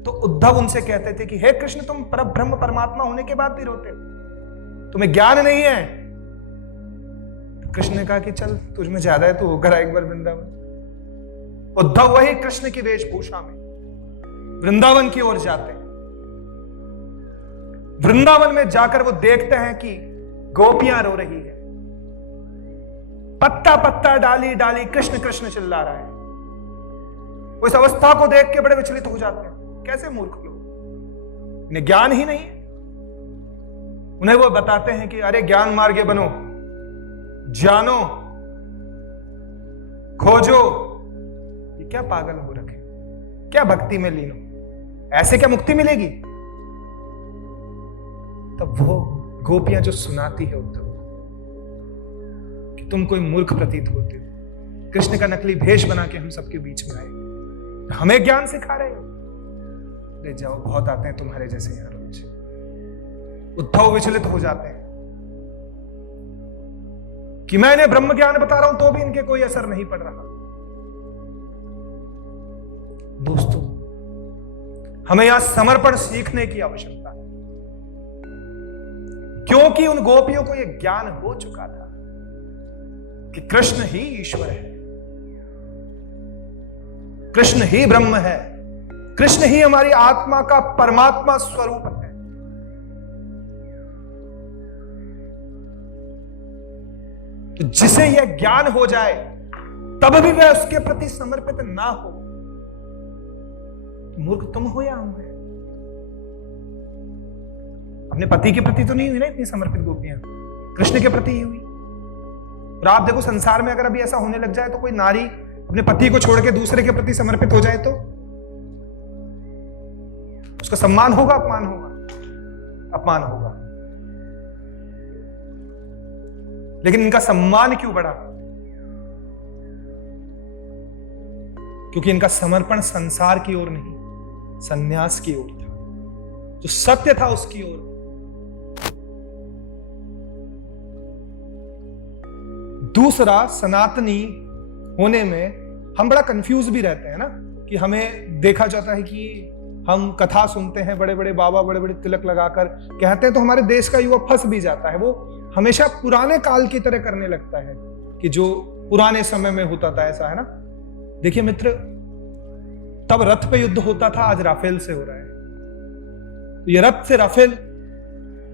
तो उद्धव उनसे कहते थे कि हे कृष्ण, तुम परब्रह्म परमात्मा होने के बाद भी रोते हो, तुम्हें ज्ञान नहीं है। कृष्ण ने कहा कि चल तुझ में ज्यादा है, तो होकर आ एक बार वृंदावन। उद्धव वही कृष्ण की वेशभूषा में वृंदावन की ओर जाते हैं। वृंदावन में जाकर वो देखते हैं कि गोपियां रो रही है, पत्ता पत्ता डाली डाली कृष्ण कृष्ण चिल्ला रहा है। वो इस अवस्था को देख के बड़े विचलित हो जाते हैं। कैसे मूर्ख लोग, इन्हें ज्ञान ही नहीं है। उन्हें वो बताते हैं कि अरे ज्ञान मार्गे बनो, जानो, खोजो। ये क्या पागल हो रखे, क्या भक्ति में लीन हो, ऐसे क्या मुक्ति मिलेगी? तब वो गोपियां जो सुनाती है उद्धव कि तुम कोई मूर्ख प्रतीत होते हो, कृष्ण का नकली भेष बना के हम सबके बीच में आए, हमें ज्ञान सिखा रहे हो। ले जाओ, बहुत आते हैं तुम्हारे जैसे यहां रोज। उद्धव विचलित हो जाते हैं कि मैं इन्हें ब्रह्म ज्ञान बता रहा हूं तो भी इनके कोई असर नहीं पड़ रहा। दोस्तों, हमें यहां समर्पण सीखने की आवश्यकता है, क्योंकि उन गोपियों को यह ज्ञान हो चुका था कि कृष्ण ही ईश्वर है, कृष्ण ही ब्रह्म है, कृष्ण ही हमारी आत्मा का परमात्मा स्वरूप है। तो जिसे यह ज्ञान हो जाए तब भी वह उसके प्रति समर्पित ना हो, तो मूर्ख तुम हो या हम हैं? अपने पति के प्रति तो नहीं हुई ना इतनी समर्पित गोपियां, कृष्ण के प्रति ही हुई। और आप देखो, संसार में अगर अभी ऐसा होने लग जाए तो कोई नारी अपने पति को छोड़ के दूसरे के प्रति समर्पित हो जाए तो उसका सम्मान होगा, अपमान होगा? अपमान होगा। लेकिन इनका सम्मान क्यों बढ़ा? क्योंकि इनका समर्पण संसार की ओर नहीं, संन्यास की ओर था, जो सत्य था उसकी ओर। दूसरा, सनातनी होने में हम बड़ा कंफ्यूज भी रहते हैं ना, कि हमें देखा जाता है कि हम कथा सुनते हैं, बड़े बड़े बाबा बड़े बड़े तिलक लगाकर कहते हैं, तो हमारे देश का युवा फंस भी जाता है। वो हमेशा पुराने काल की तरह करने लगता है कि जो पुराने समय में होता था, ऐसा है ना। देखिए मित्र, तब रथ पे युद्ध होता था, आज राफेल से हो रहा है। तो ये रथ से राफेल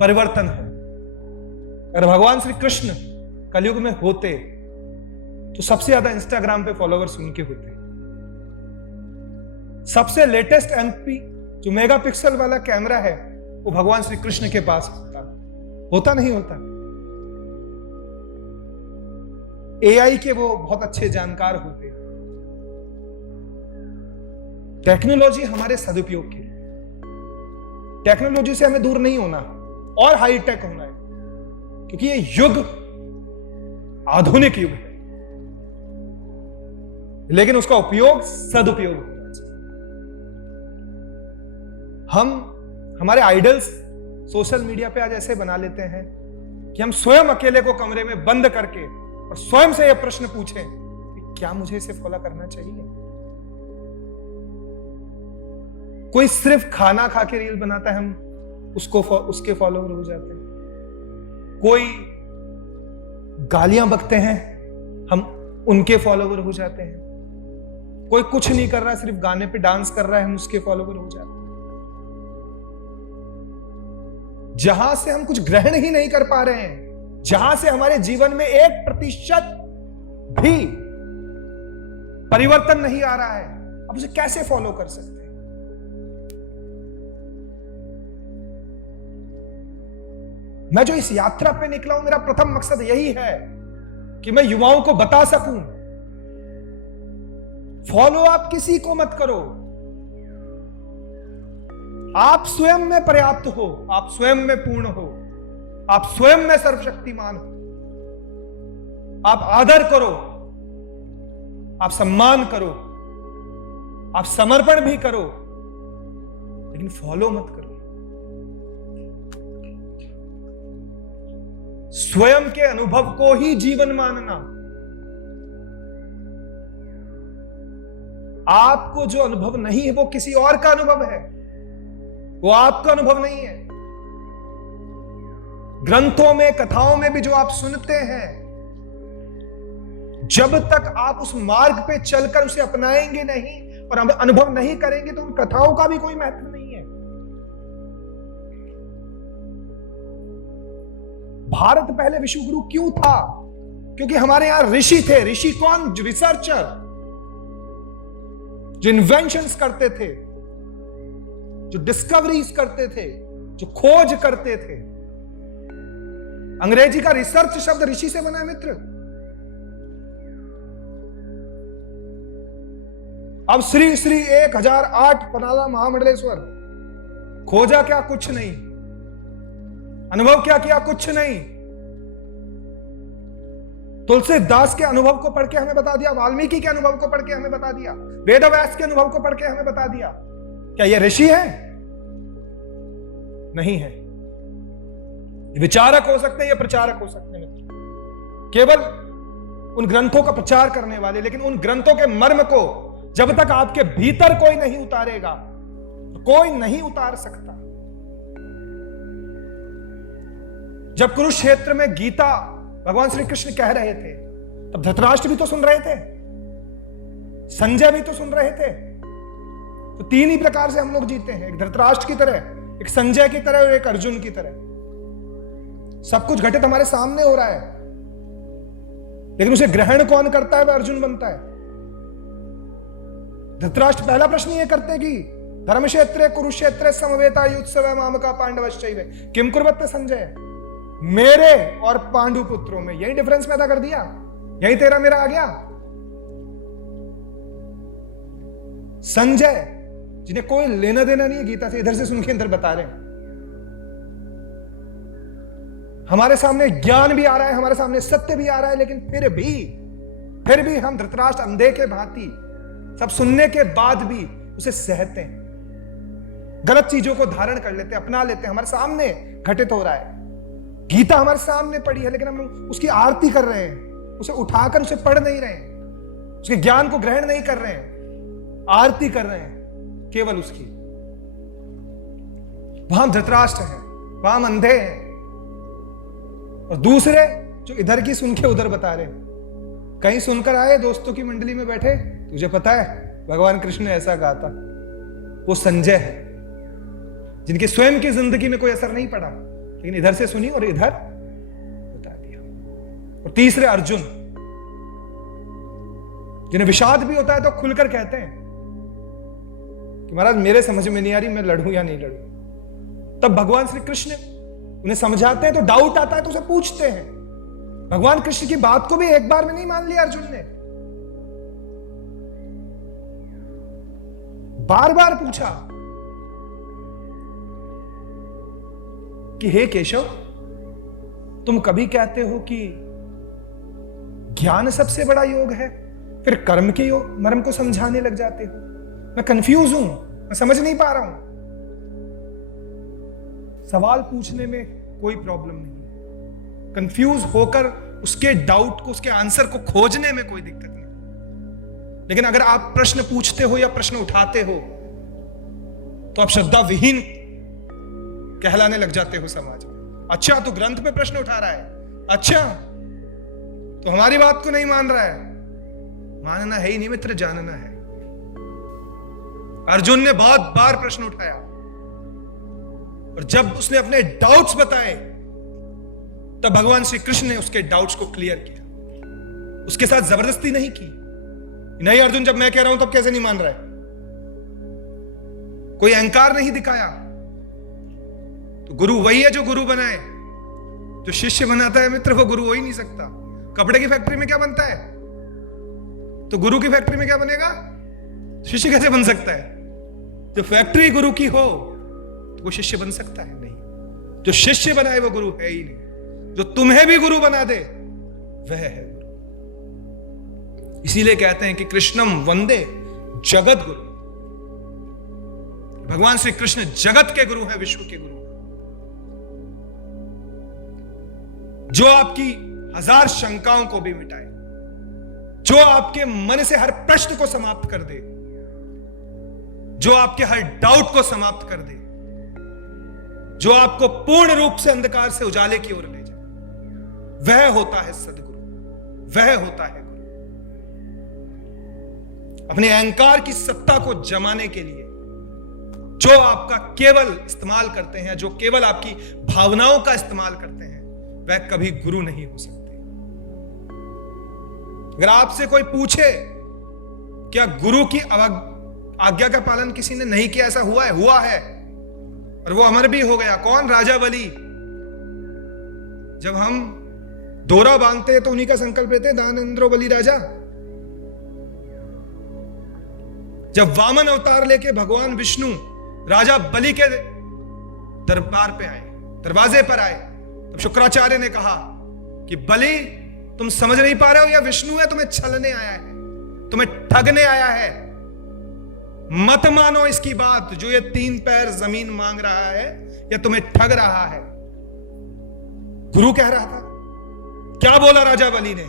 परिवर्तन है। अगर भगवान श्री कृष्ण कलयुग में होते तो सबसे ज्यादा इंस्टाग्राम पे फॉलोवर्स उनके होते। सबसे लेटेस्ट एमपी जो मेगापिक्सल वाला कैमरा है वो भगवान श्री कृष्ण के पास होता नहीं होता। एआई के वो बहुत अच्छे जानकार होते। टेक्नोलॉजी हमारे सदुपयोग के लिए, टेक्नोलॉजी से हमें दूर नहीं होना और हाईटेक होना है, क्योंकि ये युग आधुनिक युग है, लेकिन उसका उपयोग सदुपयोग होना चाहिए। हम हमारे आइडल्स सोशल मीडिया पे आज ऐसे बना लेते हैं कि हम स्वयं अकेले को कमरे में बंद करके और स्वयं से यह प्रश्न पूछें कि क्या मुझे इसे फॉलो करना चाहिए। कोई सिर्फ खाना खा के रील बनाता है, हम उसके फॉलोवर हो जाते हैं। कोई गालियां बकते हैं, हम उनके फॉलोवर हो जाते हैं। कोई कुछ नहीं कर रहा, सिर्फ गाने पे डांस कर रहा है, हम उसके फॉलोवर हो जाते हैं। जहां से हम कुछ ग्रहण ही नहीं कर पा रहे हैं, जहां से हमारे जीवन में 1% भी परिवर्तन नहीं आ रहा है, अब उसे कैसे फॉलो कर सकते हैं? मैं जो इस यात्रा पे निकला हूं, मेरा प्रथम मकसद यही है कि मैं युवाओं को बता सकूं, फॉलो आप किसी को मत करो, आप स्वयं में पर्याप्त हो, आप स्वयं में पूर्ण हो, आप स्वयं में सर्वशक्तिमान हो। आप आदर करो, आप सम्मान करो, आप समर्पण भी करो, लेकिन फॉलो मत करो। स्वयं के अनुभव को ही जीवन मानना। आपको जो अनुभव नहीं है वो किसी और का अनुभव है, वो आपका अनुभव नहीं है। ग्रंथों में, कथाओं में भी जो आप सुनते हैं, जब तक आप उस मार्ग पे चलकर उसे अपनाएंगे नहीं और अनुभव नहीं करेंगे तो उन कथाओं का भी कोई महत्व नहीं है। भारत पहले विश्व गुरु क्यों था? क्योंकि हमारे यहां ऋषि थे। ऋषि कौन? जो रिसर्चर, जो इन्वेंशंस करते थे, जो डिस्कवरीज करते थे, जो खोज करते थे। अंग्रेजी का रिसर्च शब्द ऋषि से बना है मित्र। अब श्री श्री 1008 पनाला महामंडलेश्वर, खोजा क्या? कुछ नहीं। अनुभव क्या किया? कुछ नहीं। तुलसीदास के अनुभव को पढ़ के हमें बता दिया, वाल्मीकि के अनुभव को पढ़ के हमें बता दिया, वेद व्यास के अनुभव को पढ़ के हमें बता दिया। क्या ये ऋषि है? नहीं है। विचारक हो सकते हैं, ये प्रचारक हो सकते हैं मित्र, केवल उन ग्रंथों का प्रचार करने वाले। लेकिन उन ग्रंथों के मर्म को जब तक आपके भीतर कोई नहीं उतारेगा, तो कोई नहीं उतार सकता। जब कुरुक्षेत्र में गीता भगवान श्री कृष्ण कह रहे थे, तब धृतराष्ट्र भी तो सुन रहे थे, संजय भी तो सुन रहे थे। तो तीन ही प्रकार से हम लोग जीते हैं, एक धृतराष्ट्र की तरह, एक संजय की तरह और एक अर्जुन की तरह। सब कुछ घटित हमारे सामने हो रहा है, लेकिन उसे ग्रहण कौन करता है? वह अर्जुन बनता है। धृतराष्ट्र पहला प्रश्न ये करते कि धर्मक्षेत्रे कुरुक्षेत्रे समवेता युत्सव मामका पांडवश्चैव किम कुर्वते संजय। मेरे और पांडु पुत्रों में यही डिफरेंस पैदा कर दिया, यही तेरा मेरा आ गया। संजय जिन्हें कोई लेना देना नहीं है गीता से, इधर से सुन के इधर बता रहे हैं। हमारे सामने ज्ञान भी आ रहा है, हमारे सामने सत्य भी आ रहा है, लेकिन फिर भी हम धृतराष्ट्र अंधे के भांति सब सुनने के बाद भी उसे सहते हैं, गलत चीजों को धारण कर लेते हैं, अपना लेते हैं। हमारे सामने घटित हो रहा है, गीता हमारे सामने पड़ी है, लेकिन हम उसकी आरती कर रहे हैं, उसे उठाकर उसे पढ़ नहीं रहे हैं, उसके ज्ञान को ग्रहण नहीं कर रहे हैं, आरती कर रहे हैं केवल उसकी। वहां हम धृतराष्ट्र हैं, वहां हम अंधे हैं, और दूसरे जो इधर की सुन के उधर बता रहे हैं। कहीं सुनकर आए, दोस्तों की मंडली में बैठे, तुझे पता है भगवान कृष्ण ने ऐसा कहा था। वो संजय है, जिनकी स्वयं की जिंदगी में कोई असर नहीं पड़ा, लेकिन इधर से सुनी और इधर बता दिया। और तीसरे अर्जुन, जिन्हें विषाद भी होता है तो खुलकर कहते हैं कि महाराज मेरे समझ में नहीं आ रही, मैं लड़ूं या नहीं लड़ूं। तब भगवान श्री कृष्ण उन्हें समझाते हैं, तो डाउट आता है तो उसे पूछते हैं। भगवान कृष्ण की बात को भी एक बार में नहीं मान लिया अर्जुन ने, बार बार पूछा कि हे केशव, तुम कभी कहते हो कि ज्ञान सबसे बड़ा योग है, फिर कर्म के योग मर्म को समझाने लग जाते हो। मैं कंफ्यूज हूं, मैं समझ नहीं पा रहा हूं। सवाल पूछने में कोई प्रॉब्लम नहीं, कंफ्यूज होकर उसके डाउट को, उसके आंसर को खोजने में कोई दिक्कत नहीं। लेकिन अगर आप प्रश्न पूछते हो या प्रश्न उठाते हो, तो आप श्रद्धा विहीन कहलाने लग जाते हो समाज में। अच्छा, तो ग्रंथ पे प्रश्न उठा रहा है, अच्छा तो हमारी बात को नहीं मान रहा है। मानना है ही नहीं मित्र, जानना है। अर्जुन ने बहुत बार प्रश्न उठाया, और जब उसने अपने डाउट्स बताए, तब भगवान श्री कृष्ण ने उसके डाउट्स को क्लियर किया। उसके साथ जबरदस्ती नहीं की, नहीं अर्जुन जब मैं कह रहा हूं तब कैसे नहीं मान रहा है। कोई अहंकार नहीं दिखाया। तो गुरु वही है जो गुरु बनाए, जो शिष्य बनाता है मित्र, वो गुरु हो ही नहीं सकता। कपड़े की फैक्ट्री में क्या बनता है, तो गुरु की फैक्ट्री में क्या बनेगा, शिष्य कैसे बन सकता है। जो फैक्ट्री गुरु की हो तो वो शिष्य बन सकता है? नहीं। जो शिष्य बनाए वो गुरु है ही नहीं। जो तुम्हें भी गुरु बना दे वह है गुरु। इसीलिए कहते हैं कि कृष्णम वंदे जगत गुरु। भगवान श्री कृष्ण जगत के गुरु हैं, विश्व के गुरु, जो आपकी हजार शंकाओं को भी मिटाए, जो आपके मन से हर प्रश्न को समाप्त कर दे, जो आपके हर डाउट को समाप्त कर दे, जो आपको पूर्ण रूप से अंधकार से उजाले की ओर ले जाए, वह होता है सदगुरु, वह होता है गुरु। अपने अहंकार की सत्ता को जमाने के लिए जो आपका केवल इस्तेमाल करते हैं, जो केवल आपकी भावनाओं का इस्तेमाल करते हैं, वह कभी गुरु नहीं हो सकते। अगर आपसे कोई पूछे क्या गुरु की आज्ञा का पालन किसी ने नहीं किया, ऐसा हुआ है? हुआ है, और वो अमर भी हो गया। कौन? राजा बलि। जब हम दोरा बांधते हैं तो उन्हीं का संकल्प लेते हैं, दानेंद्रो बलि राजा। जब वामन अवतार लेके भगवान विष्णु राजा बलि के दरबार पे आए, दरवाजे पर आए, तब शुक्राचार्य ने कहा कि बलि, तुम समझ नहीं पा रहे हो, यह विष्णु है, तुम्हें छलने आया है, तुम्हें ठगने आया है। मत मानो इसकी बात, जो ये 3 पैर जमीन मांग रहा है या तुम्हें ठग रहा है। गुरु कह रहा था। क्या बोला राजा बलि ने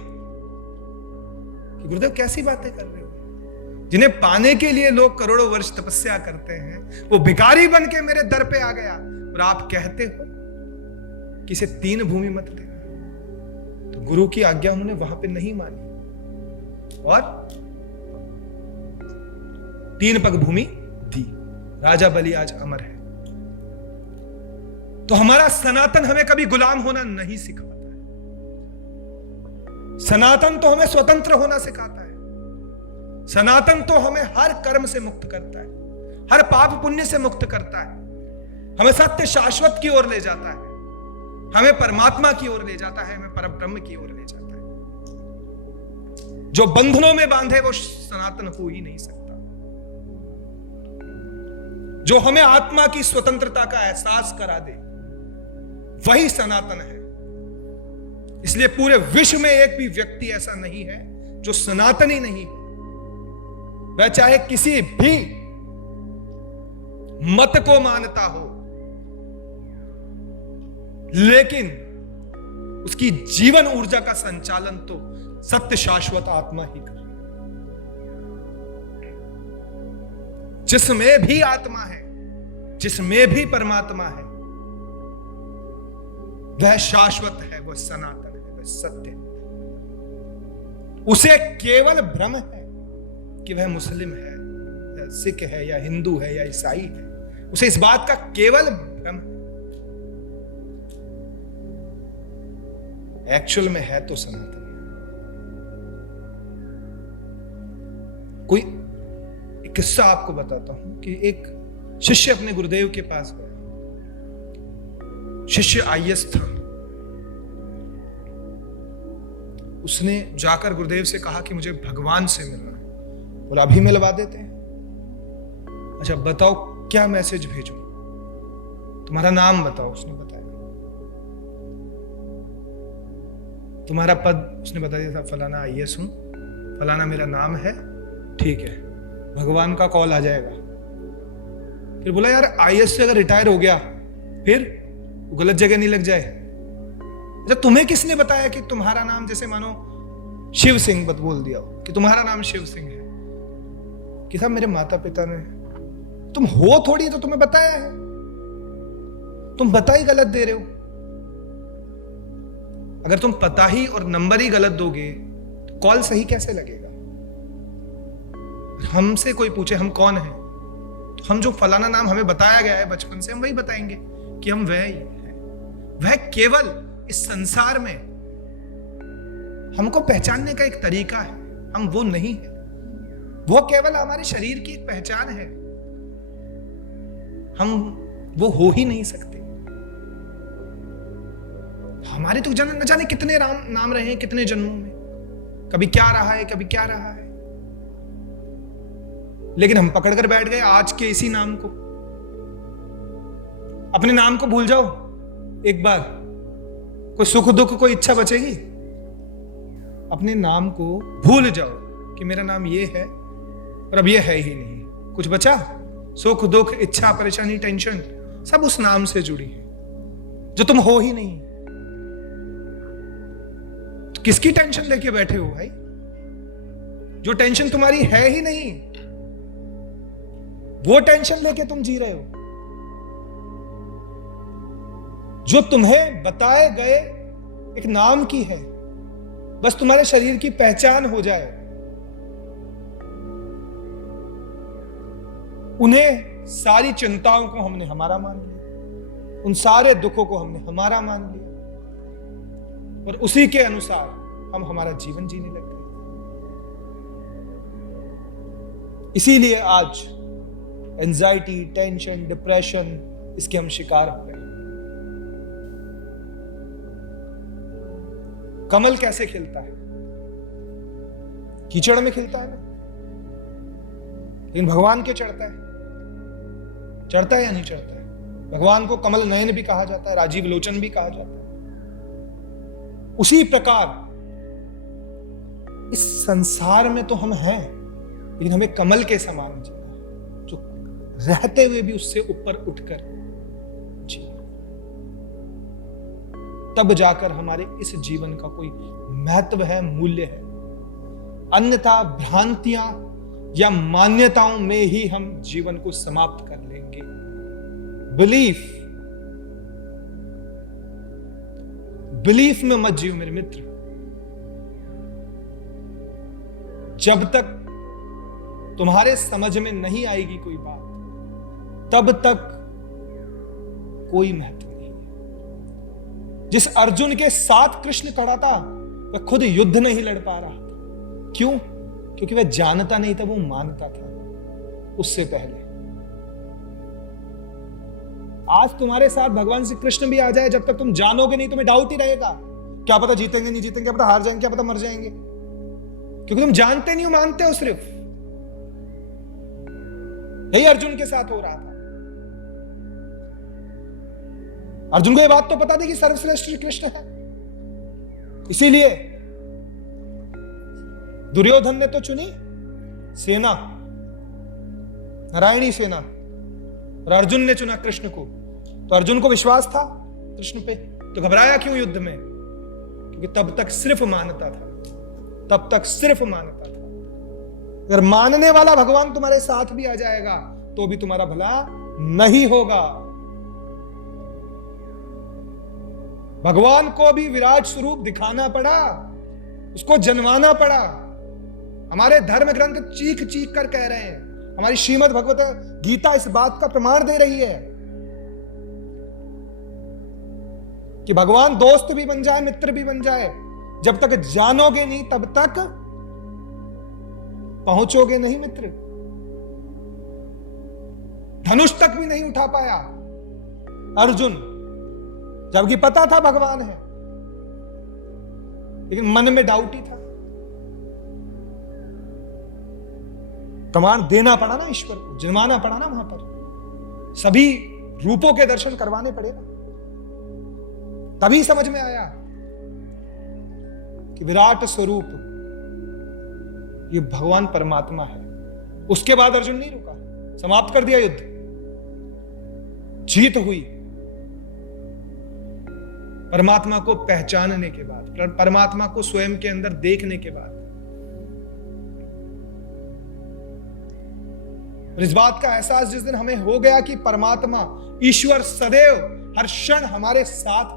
कि गुरुदेव कैसी बातें कर रहे हो? जिन्हें पाने के लिए लोग करोड़ों वर्ष तपस्या करते हैं, वो भिखारी बन के मेरे दर पे आ गया, और आप कहते हो कि इसे 3 भूमि मत देना। तो गुरु की आज्ञा उन्होंने वहां पे नहीं मानी और 3 पग भूमि दी। राजा बलि आज अमर है। तो हमारा सनातन हमें कभी गुलाम होना नहीं सिखाता है। सनातन तो हमें स्वतंत्र होना सिखाता है। सनातन तो हमें हर कर्म से मुक्त करता है, हर पाप पुण्य से मुक्त करता है, हमें सत्य शाश्वत की ओर ले जाता है, हमें परमात्मा की ओर ले जाता है, हमें परब्रह्म की ओर ले जाता है। जो बंधनों में बांधे वो सनातन हो ही नहीं सकता। जो हमें आत्मा की स्वतंत्रता का एहसास करा दे वही सनातन है। इसलिए पूरे विश्व में एक भी व्यक्ति ऐसा नहीं है जो सनातनी नहीं है। वह चाहे किसी भी मत को मानता हो, लेकिन उसकी जीवन ऊर्जा का संचालन तो सत्य शाश्वत आत्मा ही कर। जिसमें भी आत्मा है, जिसमें भी परमात्मा है, वह शाश्वत है, वह सनातन है, वह सत्य है। उसे केवल भ्रम है कि वह मुस्लिम है या सिख है या हिंदू है या ईसाई है। उसे इस बात का केवल भ्रम है। एक्चुअल में है तो सनातन। कोई एक किस्सा आपको बताता हूं कि एक शिष्य अपने गुरुदेव के पास गया। शिष्य आईएएस था। उसने जाकर गुरुदेव से कहा कि मुझे भगवान से मिलना है। बोला अभी मिलवा देते हैं। अच्छा बताओ क्या मैसेज भेजूं? तुम्हारा नाम बताओ। उसने बताया। तुम्हारा पद? उसने बता दिया था फलाना आईएएस हूं, फलाना मेरा नाम है। ठीक है, भगवान का कॉल आ जाएगा। फिर बोला यार आईएएस से अगर रिटायर हो गया फिर गलत जगह नहीं लग जाए। अच्छा तुम्हें किसने बताया कि तुम्हारा नाम, जैसे मानो शिव सिंह बोल दिया हो कि तुम्हारा नाम शिव सिंह है, कि साहब मेरे माता पिता ने। तुम हो थोड़ी तो तुम्हें बताया है, तुम पता ही गलत दे रहे हो। अगर तुम पता ही और नंबर ही गलत दोगे तो कॉल सही कैसे लगेगा? हमसे कोई पूछे हम कौन हैं, तो हम जो फलाना नाम हमें बताया गया है बचपन से, हम वही बताएंगे कि हम वह ही हैं। वह केवल इस संसार में हमको पहचानने का एक तरीका है, हम वो नहीं है। वो केवल हमारे शरीर की एक पहचान है, हम वो हो ही नहीं सकते। हमारे तो न जाने कितने नाम रहे हैं, कितने जन्मों में, कभी क्या रहा है, कभी क्या रहा है, लेकिन हम पकड़ कर बैठ गए आज के इसी नाम को। अपने नाम को भूल जाओ एक बार, कोई सुख दुख कोई इच्छा बचेगी? अपने नाम को भूल जाओ कि मेरा नाम ये है और अब ये है ही नहीं। कुछ बचा? सुख दुख इच्छा परेशानी टेंशन सब उस नाम से जुड़ी है जो तुम हो ही नहीं। तो किसकी टेंशन लेके बैठे हो भाई? जो टेंशन तुम्हारी है ही नहीं, वो टेंशन लेके तुम जी रहे हो। जो तुम्हें बताए गए एक नाम की है, बस तुम्हारे शरीर की पहचान हो जाए, उन्हें सारी चिंताओं को हमने हमारा मान लिया, उन सारे दुखों को हमने हमारा मान लिया और उसी के अनुसार हम हमारा जीवन जीने लग गए। इसीलिए आज एंजाइटी, टेंशन, डिप्रेशन, इसके हम शिकार हो रहे हैं। कमल कैसे खिलता है? कीचड़ में खिलता है ना, लेकिन भगवान के चढ़ता है? चढ़ता है या नहीं चढ़ता है? भगवान को कमल नयन भी कहा जाता है, राजीव लोचन भी कहा जाता है। उसी प्रकार इस संसार में तो हम हैं, लेकिन हमें कमल के समान जीना है, जो रहते हुए भी उससे ऊपर उठकर जीना, तब जाकर हमारे इस जीवन का कोई महत्व है, मूल्य है। अन्यथा भ्रांतियां या मान्यताओं में ही हम जीवन को समाप्त कर लेंगे। बिलीफ में मत जियो मेरे मित्र। जब तक तुम्हारे समझ में नहीं आएगी कोई बात, तब तक कोई महत्व नहीं है। जिस अर्जुन के साथ कृष्ण खड़ा था, वह खुद युद्ध नहीं लड़ पा रहा था। क्यों? क्योंकि वह जानता नहीं था, वो मानता था उससे पहले। आज तुम्हारे साथ भगवान श्री कृष्ण भी आ जाए, जब तक तुम जानोगे नहीं, तुम्हें डाउट ही रहेगा। क्या पता जीतेंगे नहीं जीतेंगे, क्या पता हार जाएंगे, क्या पता मर जाएंगे, क्योंकि तुम जानते नहीं हो, मानते हो सिर्फ। यही अर्जुन के साथ हो रहा था। अर्जुन को यह बात तो पता थी कि सर्वश्रेष्ठ श्री कृष्ण है, इसीलिए दुर्योधन ने तो चुनी सेना, नारायणी सेना, और अर्जुन ने चुना कृष्ण को। तो अर्जुन को विश्वास था कृष्ण पे, तो घबराया क्यों युद्ध में? क्योंकि तब तक सिर्फ मानता था, तब तक सिर्फ मानता था। अगर मानने वाला भगवान तुम्हारे साथ भी आ जाएगा, तो भी तुम्हारा भला नहीं होगा। भगवान को भी विराट स्वरूप दिखाना पड़ा, उसको जन्माना पड़ा। हमारे धर्म ग्रंथ चीख चीख कर कह रहे हैं, हमारी श्रीमद् भगवत गीता इस बात का प्रमाण दे रही है कि भगवान दोस्त भी बन जाए, मित्र भी बन जाए, जब तक जानोगे नहीं तब तक पहुंचोगे नहीं मित्र। धनुष तक भी नहीं उठा पाया अर्जुन, जबकि पता था भगवान है, लेकिन मन में डाउट ही था। प्रमाण देना पड़ा ना ईश्वर को, जन्माना पड़ा ना वहां पर, सभी रूपों के दर्शन करवाने पड़े ना, तभी समझ में आया कि विराट स्वरूप ये भगवान परमात्मा है। उसके बाद अर्जुन नहीं रुका, समाप्त कर दिया युद्ध, जीत हुई। परमात्मा को पहचानने के बाद, परमात्मा को स्वयं के अंदर देखने के बाद, इस बात का एहसास जिस दिन हमें हो गया कि परमात्मा ईश्वर सदैव हर क्षण हमारे साथ,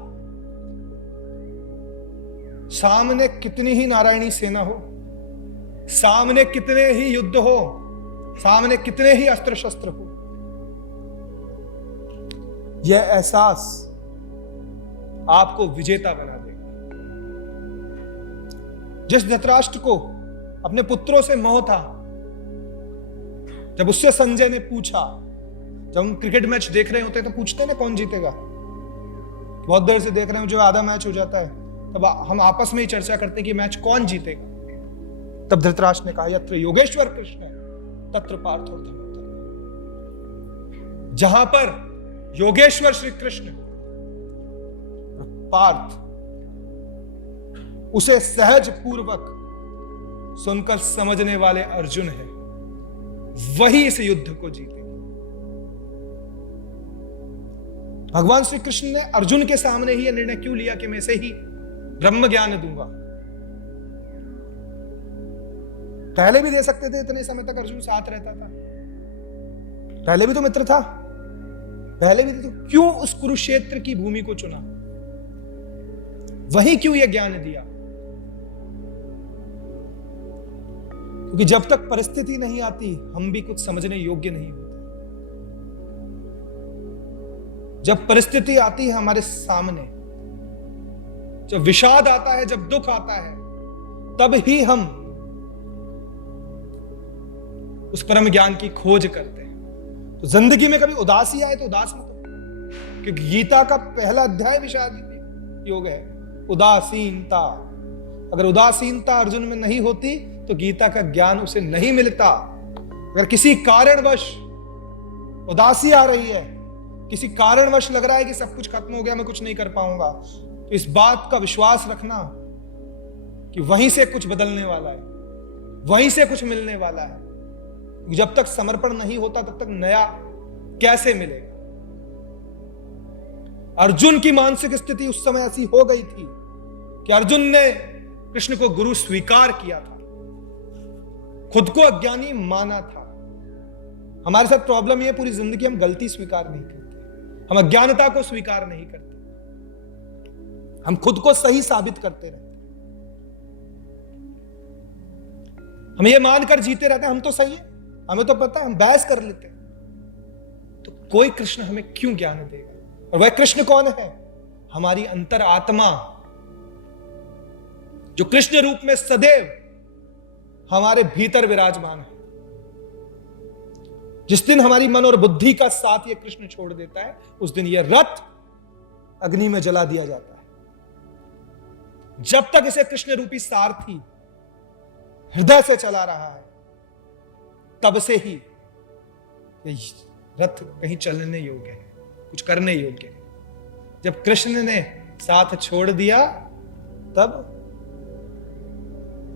सामने कितनी ही नारायणी सेना हो, सामने कितने ही युद्ध हो, सामने कितने ही अस्त्र शस्त्र हो, यह एहसास आपको विजेता बना देगा। जिस धृतराष्ट्र को अपने पुत्रों से मोह था, जब उससे संजय ने पूछा, जब हम क्रिकेट मैच देख रहे होते हैं तो पूछते हैं ना कौन जीतेगा, बहुत देर से देख रहे हैं, जो आधा मैच हो जाता है तब हम आपस में ही चर्चा करते हैं कि मैच कौन जीतेगा। तब धृतराष्ट्र ने कहा, यत्र योगेश्वर कृष्ण तत्र पार्थो धर्मोधर्म। जहां पर योगेश्वर श्री कृष्ण, पार्थ उसे सहज पूर्वक सुनकर समझने वाले अर्जुन है, वही इस युद्ध को जीते। भगवान श्री कृष्ण ने अर्जुन के सामने ही यह निर्णय क्यों लिया कि मैं इसे ही ब्रह्म ज्ञान दूंगा? पहले भी दे सकते थे, इतने समय तक अर्जुन साथ रहता था, पहले भी तो मित्र था, पहले भी तो क्यों उस कुरुक्षेत्र की भूमि को चुना? वही क्यों यह ज्ञान दिया? क्योंकि जब तक परिस्थिति नहीं आती, हम भी कुछ समझने योग्य नहीं होते। जब परिस्थिति आती है हमारे सामने, जब विषाद आता है, जब दुख आता है, तब ही हम उस परम ज्ञान की खोज करते हैं। तो जिंदगी में कभी उदासी आए तो उदास मत हो, क्योंकि गीता का पहला अध्याय विषाद योग है, उदासीनता। अगर उदासीनता अर्जुन में नहीं होती तो गीता का ज्ञान उसे नहीं मिलता। अगर किसी कारणवश उदासी आ रही है, किसी कारणवश लग रहा है कि सब कुछ खत्म हो गया, मैं कुछ नहीं कर पाऊंगा, तो इस बात का विश्वास रखना कि वहीं से कुछ बदलने वाला है, वहीं से कुछ मिलने वाला है। जब तक समर्पण नहीं होता तब तक नया कैसे मिलेगा। अर्जुन की मानसिक स्थिति उस समय ऐसी हो गई थी कि अर्जुन ने कृष्ण को गुरु स्वीकार किया था, खुद को अज्ञानी माना था। हमारे साथ प्रॉब्लम यह, पूरी जिंदगी हम गलती स्वीकार नहीं करते, हम अज्ञानता को स्वीकार नहीं करते, हम खुद को सही साबित करते रहते, हम ये मानकर जीते रहते हैं हम तो सही है, हमें तो पता है, हम बहस कर लेते हैं। तो कोई कृष्ण हमें क्यों ज्ञान देगा? और वह कृष्ण कौन है? हमारी अंतर आत्मा, जो कृष्ण रूप में सदैव हमारे भीतर विराजमान है। जिस दिन हमारी मन और बुद्धि का साथ ये कृष्ण छोड़ देता है, उस दिन यह रथ अग्नि में जला दिया जाता है। जब तक इसे कृष्ण रूपी सारथी हृदय से चला रहा है, तब से ही रथ कहीं चलने योग्य है, कुछ करने योग्य है। जब कृष्ण ने साथ छोड़ दिया, तब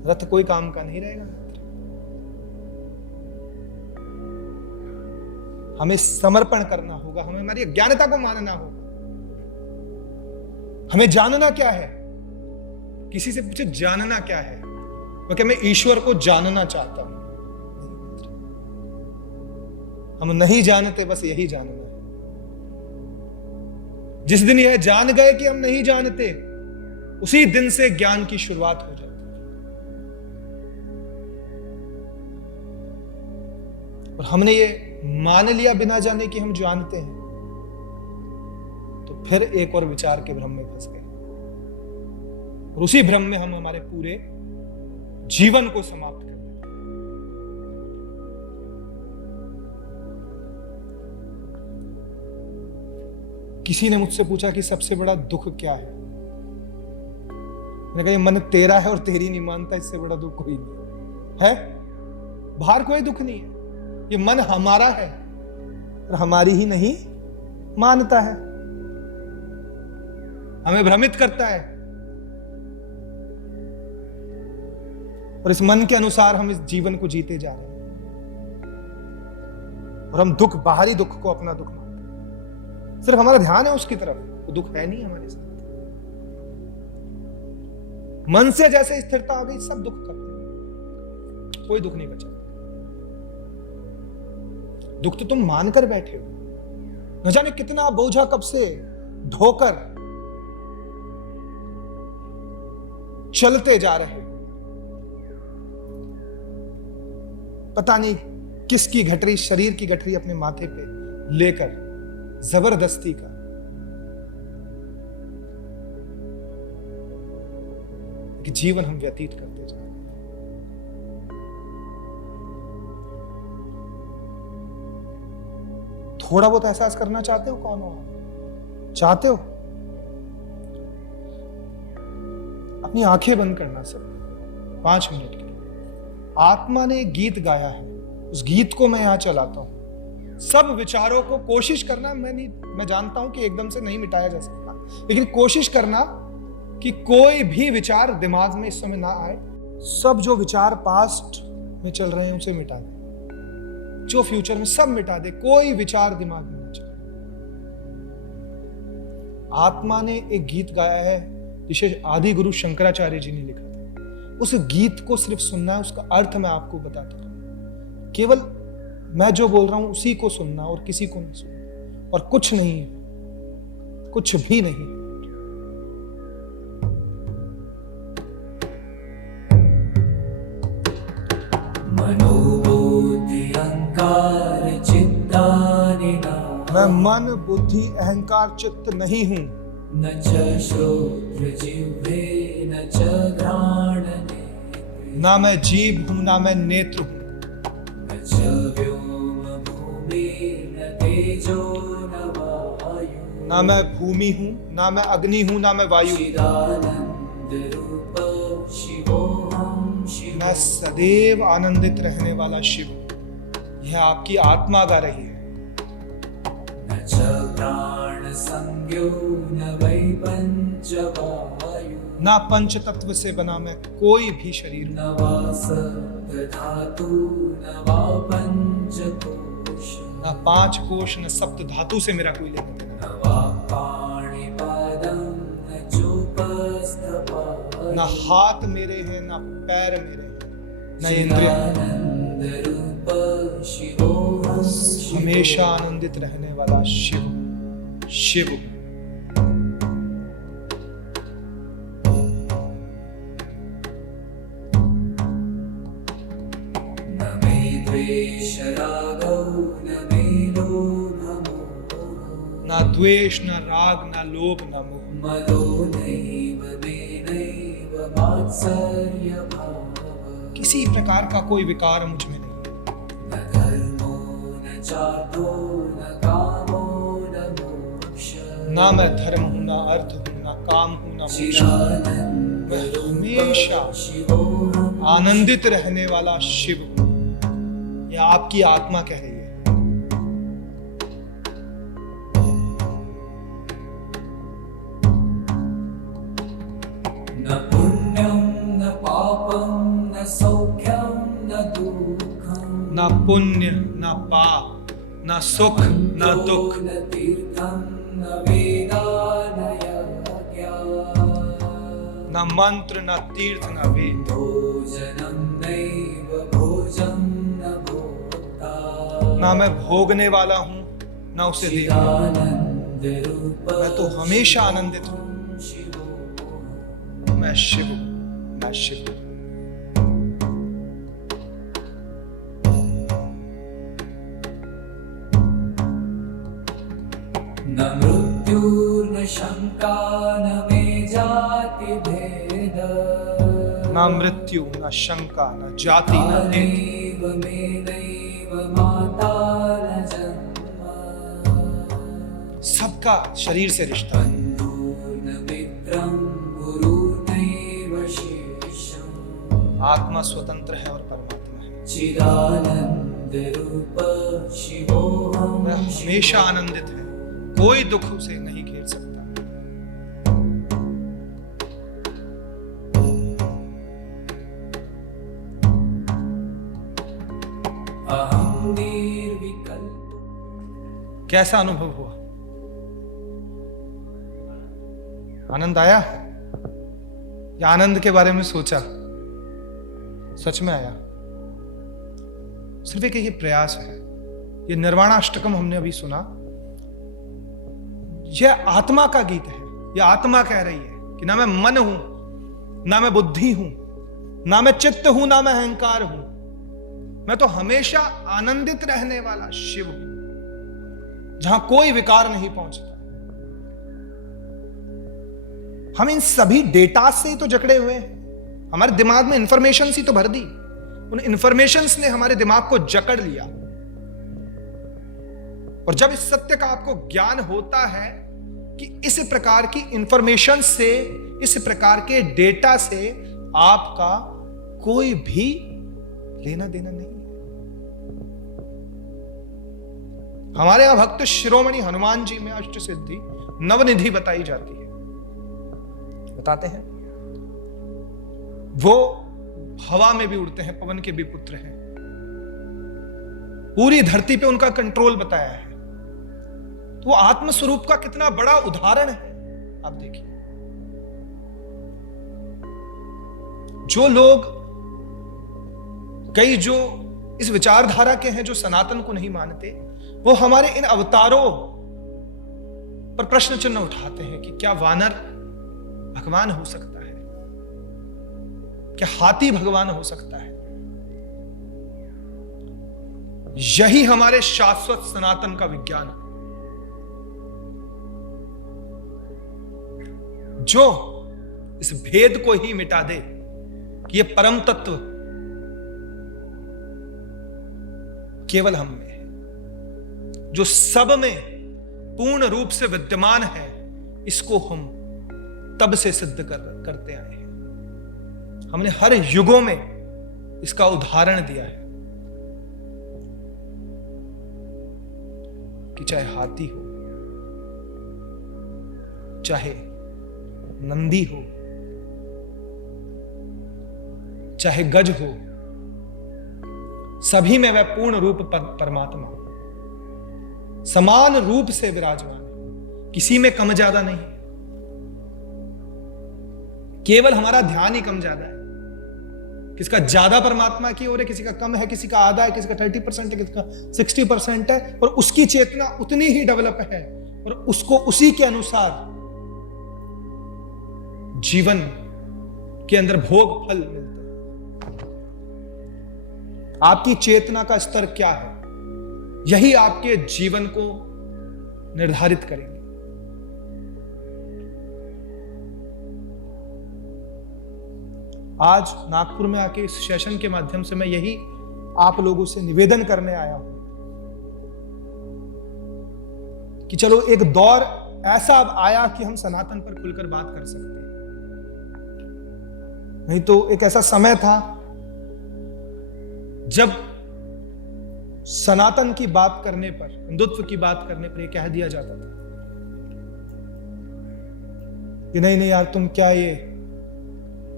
रथ कोई काम का नहीं रहेगा। हमें समर्पण करना होगा, हमें हमारी अज्ञानता को मानना होगा। हमें जानना क्या है? किसी से पूछे जानना क्या है, क्योंकि मैं ईश्वर को जानना चाहता हूं। हम नहीं जानते, बस यही जानना है। जिस दिन यह जान गए कि हम नहीं जानते, उसी दिन से ज्ञान की शुरुआत हो जाती है। और हमने ये मान लिया बिना जाने कि हम जानते हैं, तो फिर एक और विचार के भ्रम में फंस गए, और उसी भ्रम में हम हमारे पूरे जीवन को समाप्त कर देते। किसी ने मुझसे पूछा कि सबसे बड़ा दुख क्या है? मैंने कहा, ये मन तेरा है और तेरी नहीं मानता, इससे बड़ा दुख कोई नहीं है। बाहर कोई दुख नहीं है, ये मन हमारा है और हमारी ही नहीं मानता है, हमें भ्रमित करता है, और इस मन के अनुसार हम इस जीवन को जीते जा रहे हैं। और हम दुख, बाहरी दुख को अपना दुख मानते हैं, सिर्फ हमारा ध्यान है उसकी तरफ, वो दुख है नहीं हमारे साथ। मन से जैसे स्थिरता आ गई, सब दुख करते हैं, कोई दुख नहीं बचा। दुख तो तुम मानकर बैठे हो, न जाने कितना बोझा कब से ढोकर चलते जा रहे हो। पता नहीं किसकी गठरी, शरीर की गठरी अपने माथे पे लेकर जबरदस्ती का कि जीवन हम व्यतीत करते जा रहे हैं। थोड़ा बहुत एहसास करना चाहते हो? कौन हो? चाहते हो? अपनी आंखें बंद करना सब 5 मिनट के लिए। आत्मा ने एक गीत गाया है, उस गीत को मैं यहां चलाता हूं। सब विचारों को कोशिश करना, मैं जानता हूं कि एकदम से नहीं मिटाया जा सकता, लेकिन कोशिश करना कि कोई भी विचार दिमाग में इस समय ना आए। सब जो विचार पास्ट में चल रहे हैं उसे मिटा दे, जो फ्यूचर में सब मिटा दे, कोई विचार दिमाग में नहीं चले। आत्मा ने एक गीत गाया है जिसे आदि गुरु शंकराचार्य जी ने लिखा था। उस गीत को सिर्फ सुनना है, उसका अर्थ मैं आपको बताता हूं। केवल मैं जो बोल रहा हूं उसी को सुनना और किसी को नहीं सुनना, और कुछ नहीं है, कुछ भी नहीं। मनोबुद्धि अहंकार चित्तानिना, मैं मन बुद्धि अहंकार चित्त नहीं हूं। न च श्रोत्र जिह्वे न च घ्राण नेत्रे, ना मैं जीभ हूं ना मैं नेत्र हूं। न च व्योमभूमिर्न तेजो न वायु ना मैं भूमि हूं, ना मैं अग्नि हूं, ना मैं वायु। चिदानन्दरूप शिवोऽहं शिवो मैं सदैव आनंदित रहने वाला शिव हूं। यह आपकी आत्मा गा रही है। न च प्राणसंज्ञो न वै पञ्चवायु ना पंच तत्व से बना मैं कोई भी शरीर हूं। न वा सप्तधातु न वा पञ्चकोश ना पांच कोश, न सप्त धातु से मेरा कोई लेना देना। न वा पाणिपादं न चोपस्थपादि ना हाथ मेरे हैं, ना पैर मेरे हैं, न इंद्रिय। चिदानन्दरूप शिवोऽहं शिवो हमेशा आनंदित रहने वाला शिव शिव। न मे द्वेषरागौ न मे लोभमोहो ना द्वेष, ना राग, ना लोभ, ना मोह। मदो नैव मे नैव मात्सर्यभावः किसी प्रकार का कोई विकार मुझ में नहीं। न धर्मो न चार्थो न कामो न मोक्षः ना मैं धर्म हूं, ना अर्थ हूं, ना काम हूं, ना मोक्ष। चिदानन्दरूप हमेशा शिवोऽहं आनंदित रहने वाला शिव हूं। यह आपकी आत्मा कह रही है। न पुण्यं न पापं न सौख्यं न दुःखं ना पुण्य, ना पाप, ना सुख, ना दुख। न तीर्थं न वेदा न यज्ञा ना मंत्र, ना तीर्थ, ना वेद। भोजनं नैव भोजं न भोक्ता ना मैं भोगने वाला हूं, ना उसे देने वाला। चिदानन्दरूप मैं तो हमेशा आनंदित हूं। शिवोऽहं मैं शिव हूं, मैं शिव हूं। न मृत्युर्न शङ्का न मे जातिभेद ना मृत्यु, ना शंका, ना जाति, ना भेद। नैव मे नैव माता न जन्म सबका शरीर से रिश्ता है। बन्धुर्न मित्रं गुरुर्नैव शिष्यम् आत्मा स्वतंत्र है और परमात्मा है। चिदानन्दरूप शिवोऽहं मैं हमेशा आनंदित है, कोई दुख उसे नहीं घेर सकता। अहं निर्विकल्प कैसा अनुभव हुआ? आनंद आया? या आनंद के बारे में सोचा? सच में आया? सिर्फ एक ये प्रयास है। ये निर्वाणाष्टकम हमने अभी सुना। यह आत्मा का गीत है। यह आत्मा कह रही है कि ना मैं मन हूं, ना मैं बुद्धि हूं, ना मैं चित्त हूं, ना मैं अहंकार हूं। मैं तो हमेशा आनंदित रहने वाला शिव हूं, जहां कोई विकार नहीं पहुंचता। हम इन सभी डेटा से ही तो जकड़े हुए हैं। हमारे दिमाग में इंफॉर्मेशन ही तो भर दी। उन इंफॉर्मेशंस ने हमारे दिमाग को जकड़ लिया। और जब इस सत्य का आपको ज्ञान होता है कि इस प्रकार की इंफॉर्मेशन से, इस प्रकार के डेटा से आपका कोई भी लेना देना नहीं है। हमारे यहां भक्त शिरोमणि हनुमान जी में अष्ट सिद्धि नवनिधि बताई जाती है। बताते हैं वो हवा में भी उड़ते हैं, पवन के भी पुत्र हैं। पूरी धरती पे उनका कंट्रोल बताया है। तो वो आत्मस्वरूप का कितना बड़ा उदाहरण है, आप देखिए। जो लोग, कई जो इस विचारधारा के हैं, जो सनातन को नहीं मानते, वो हमारे इन अवतारों पर प्रश्न चिन्ह उठाते हैं कि क्या वानर भगवान हो सकता है? क्या हाथी भगवान हो सकता है? यही हमारे शाश्वत सनातन का विज्ञान है, जो इस भेद को ही मिटा दे कि यह परम तत्व केवल हम में है, जो सब में पूर्ण रूप से विद्यमान है। इसको हम तब से सिद्ध करते आए हैं। हमने हर युगों में इसका उदाहरण दिया है कि चाहे हाथी हो, चाहे नंदी हो, चाहे गज हो, सभी में वह पूर्ण रूप परमात्मा समान रूप से विराजमान है, किसी में कम ज्यादा नहीं। केवल हमारा ध्यान ही कम ज्यादा है, किसका ज्यादा परमात्मा की ओर है, किसी का कम है, किसी का आधा है, किसी का 30% है, किसी का 60% है, और उसकी चेतना उतनी ही डेवलप है और उसको उसी के अनुसार जीवन के अंदर भोग फल मिलता है। आपकी चेतना का स्तर क्या है, यही आपके जीवन को निर्धारित करेंगे। आज नागपुर में आके इस सेशन के माध्यम से मैं यही आप लोगों से निवेदन करने आया हूं कि चलो एक दौर ऐसा अब आया कि हम सनातन पर खुलकर बात कर सकते हैं। नहीं तो एक ऐसा समय था जब सनातन की बात करने पर, हिंदुत्व की बात करने पर यह कह दिया जाता था कि नहीं यार, तुम क्या ये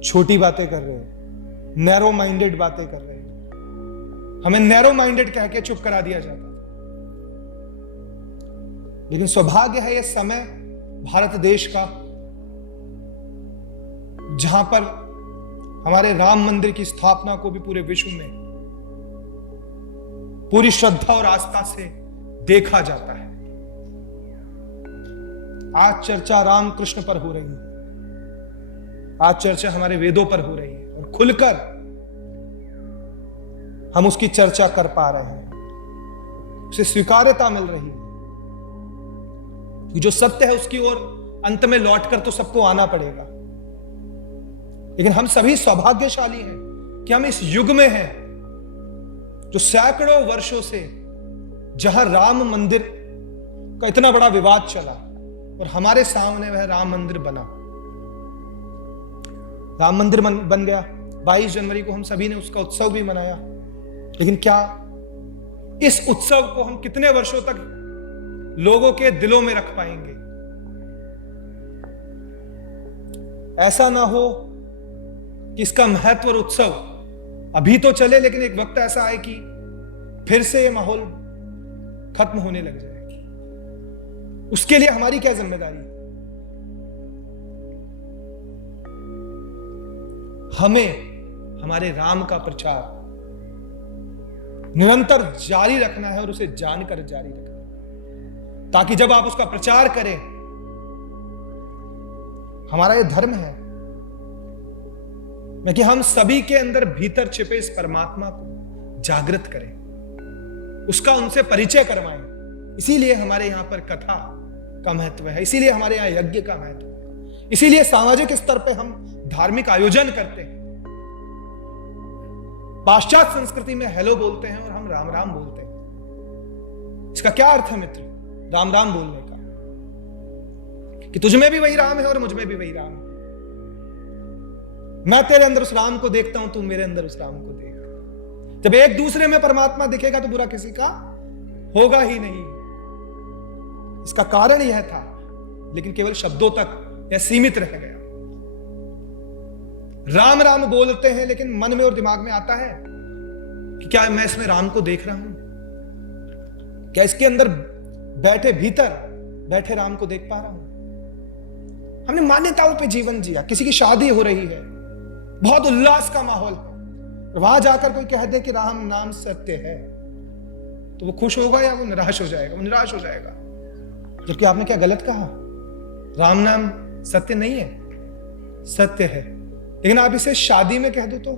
छोटी बातें कर रहे हो, नैरो माइंडेड बातें कर रहे हो। हमें नैरो माइंडेड कह के चुप करा दिया जाता था। लेकिन सौभाग्य है यह समय भारत देश का, जहां पर हमारे राम मंदिर की स्थापना को भी पूरे विश्व में पूरी श्रद्धा और आस्था से देखा जाता है। आज चर्चा राम कृष्ण पर हो रही है, आज चर्चा हमारे वेदों पर हो रही है और खुलकर हम उसकी चर्चा कर पा रहे हैं, उसे स्वीकार्यता मिल रही है कि जो सत्य है उसकी ओर अंत में लौटकर तो सबको आना पड़ेगा। लेकिन हम सभी सौभाग्यशाली हैं कि हम इस युग में हैं जो सैकड़ों वर्षों से, जहां राम मंदिर का इतना बड़ा विवाद चला और हमारे सामने वह राम मंदिर बना, राम मंदिर बन गया। 22 जनवरी को हम सभी ने उसका उत्सव भी मनाया। लेकिन क्या इस उत्सव को हम कितने वर्षों तक लोगों के दिलों में रख पाएंगे? ऐसा ना हो कि इसका महत्व और उत्सव अभी तो चले, लेकिन एक वक्त ऐसा आए कि फिर से ये माहौल खत्म होने लग जाए। उसके लिए हमारी क्या जिम्मेदारी? हमें हमारे राम का प्रचार निरंतर जारी रखना है और उसे जानकर जारी रखना है, ताकि जब आप उसका प्रचार करें, हमारा यह धर्म है कि हम सभी के अंदर भीतर छिपे इस परमात्मा को जागृत करें, उसका उनसे परिचय करवाएं। इसीलिए हमारे यहां पर कथा का महत्व है, इसीलिए हमारे यहां यज्ञ का महत्व है, इसीलिए सामाजिक स्तर पर हम धार्मिक आयोजन करते हैं। पाश्चात्य संस्कृति में हेलो बोलते हैं और हम राम राम बोलते हैं। इसका क्या अर्थ है मित्र, राम राम बोलने का? कि तुझ में भी वही राम है और मुझ में भी वही राम है। मैं तेरे अंदर उस राम को देखता हूं, तू मेरे अंदर उस राम को देख। जब एक दूसरे में परमात्मा दिखेगा तो बुरा किसी का होगा ही नहीं। इसका कारण यह था, लेकिन केवल शब्दों तक यह सीमित रह गया। राम राम बोलते हैं, लेकिन मन में और दिमाग में आता है कि क्या मैं इसमें राम को देख रहा हूं? क्या इसके अंदर बैठे, भीतर बैठे राम को देख पा रहा हूं? हमने मान्यताओं पे जीवन जिया। किसी की शादी हो रही है, बहुत उल्लास का माहौल है, वहां जाकर कोई कह दे कि राम नाम सत्य है, तो वो खुश होगा या वो निराश हो जाएगा? वो निराश हो जाएगा। जबकि आपने क्या गलत कहा? राम नाम सत्य नहीं है, सत्य है। लेकिन आप इसे शादी में कह दो तो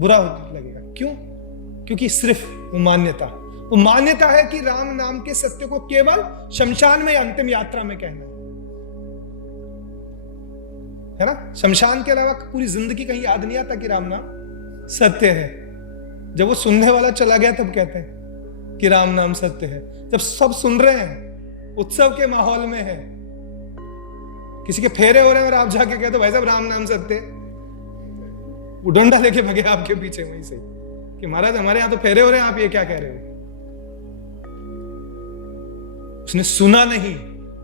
बुरा लगेगा। क्यों? क्योंकि सिर्फ वो मान्यता है कि राम नाम के सत्य को केवल शमशान में या अंतिम यात्रा में कहना है ना। शमशान के अलावा पूरी जिंदगी कहीं याद नहीं आता कि राम नाम सत्य है। जब वो सुनने वाला चला गया तब कहते हैं कि राम नाम सत्य है, जब सब सुन रहे हैं, उत्सव के माहौल में है, किसी के फेरे हो रहे हैं और आप जाके कहते हो भाई साहब राम नाम सत्य, वो डंडा लेके भगे आपके पीछे वहीं से कि महाराज हमारे यहां तो फेरे हो रहे हैं, आप ये क्या कह रहे हो। उसने सुना नहीं,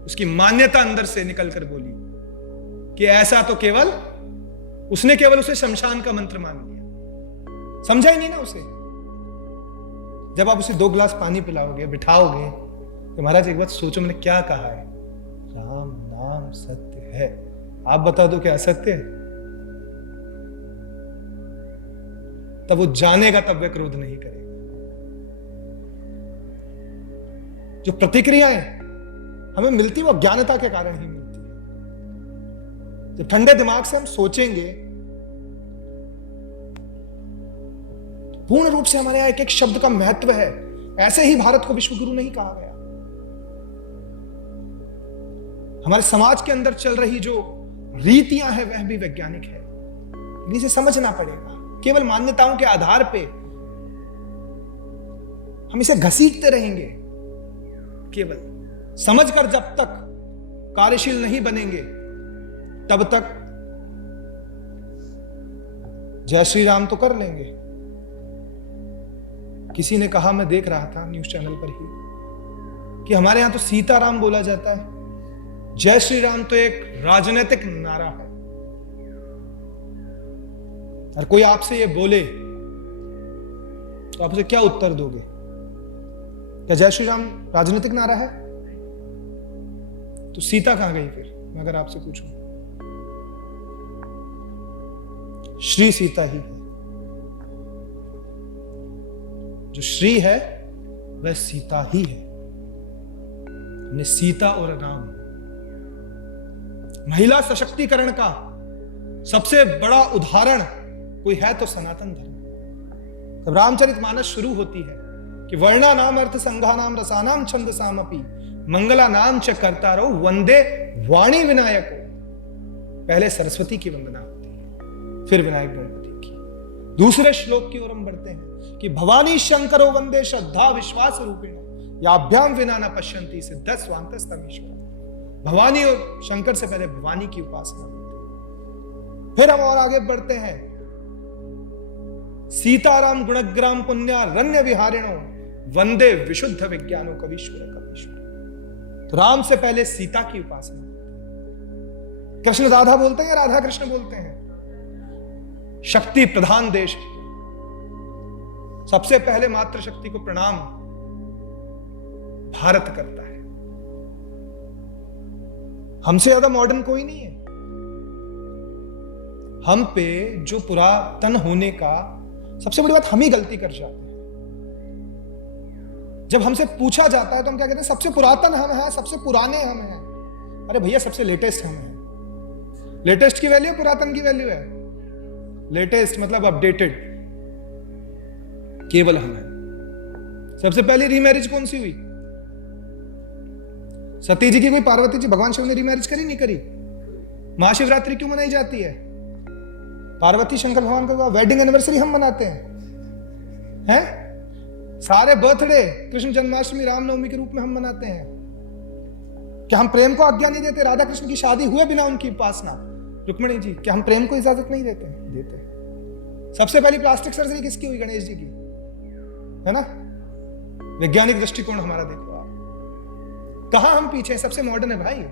उसकी मान्यता अंदर से निकल कर बोली कि ऐसा तो केवल उसने केवल उसे शमशान का मंत्र मान लिया, समझा ही नहीं ना उसे। जब आप उसे 2 गिलास पानी पिलाओगे, बिठाओगे तो महाराज एक बात सोचो मैंने क्या कहा है, राम नाम सत्य है, आप बता दो क्या असत्य है, तब वो जानेगा, तब वह क्रोध नहीं करेगा। जो प्रतिक्रियाएं हमें मिलती है वो अज्ञानता के कारण ही मिलती है। जब ठंडे दिमाग से हम सोचेंगे, पूर्ण रूप से हमारे यहां एक एक शब्द का महत्व है। ऐसे ही भारत को विश्वगुरु नहीं कहा गया। हमारे समाज के अंदर चल रही जो रीतियां हैं वह भी वैज्ञानिक है, इसे समझना पड़ेगा। केवल मान्यताओं के आधार पे हम इसे घसीटते रहेंगे, केवल समझकर जब तक कार्यशील नहीं बनेंगे तब तक जय श्री राम तो कर लेंगे। किसी ने कहा, मैं देख रहा था न्यूज चैनल पर ही, कि हमारे यहां तो सीताराम बोला जाता है, जय श्री राम तो एक राजनीतिक नारा है। और कोई आपसे ये बोले तो आप उसे क्या उत्तर दोगे? क्या जय श्री राम राजनीतिक नारा है? तो सीता कहां गई फिर, मैं अगर आपसे पूछूं? श्री सीता ही है। जो श्री है वह सीता ही है। हमने सीता और राम, महिला सशक्तिकरण का सबसे बड़ा उदाहरण कोई है तो सनातन धर्म। जब रामचरितमानस शुरू होती है कि वर्णा नाम अर्थ संघा नाम रसानाम छंद सामपि मंगला नाम च कर्तारो वंदे वाणी विनायको। पहले सरस्वती की वंदना होती है, फिर विनायक गणपति की। दूसरे श्लोक की ओर हम बढ़ते हैं कि भवानी शंकरो वंदे श्रद्धा विश्वास रूपिण याभ्याम विना न पश्यन्ति सिद्ध स्वांतस्तमीश्वर। भवानी और शंकर से पहले भवानी की उपासना होती है। फिर हम और आगे बढ़ते हैं, सीताराम गुणग्राम पुण्यारण्य विहारिणो वंदे विशुद्ध विज्ञानो कवीश्वर कवीश्वर। तो राम से पहले सीता की उपासना। कृष्ण राधा बोलते हैं या राधा कृष्ण बोलते हैं? शक्ति प्रधान देश, सबसे पहले मातृशक्ति को प्रणाम भारत करता है। हमसे ज्यादा मॉडर्न कोई नहीं है। हम पे जो पुरातन होने का सबसे बड़ी बात हम ही गलती कर जाते हैं। जब हमसे पूछा जाता है तो हम क्या कहते हैं? सबसे पुरातन हम हैं, सबसे पुराने हम हैं। अरे भैया सबसे लेटेस्ट हम हैं। लेटेस्ट की वैल्यू पुरातन की वैल्यू है? लेटेस्ट मतलब अपडेटेड, केवल हम हैं। सबसे पहली रीमैरिज कौन सी हुई? सती जी की कोई पार्वती जी, भगवान शिव ने रीमैरिज करी नहीं करी? महाशिवरात्रि क्यों मनाई जाती है? पार्वती शंकर भगवान का वेडिंग एनिवर्सरी हम मनाते हैं। सारे बर्थडे कृष्ण जन्माष्टमी रामनवमी के रूप में हम मनाते हैं। क्या हम प्रेम को आज्ञा नहीं देते? राधा कृष्ण की शादी हुए बिना उनकी उपासना, रुक्मिणी जी, क्या हम प्रेम को इजाजत नहीं देते? देते। सबसे पहली प्लास्टिक सर्जरी किसकी हुई? गणेश जी की, है ना? वैज्ञानिक दृष्टिकोण हमारा देखो आप। कहां हम पीछे? सबसे मॉडर्न है भाई,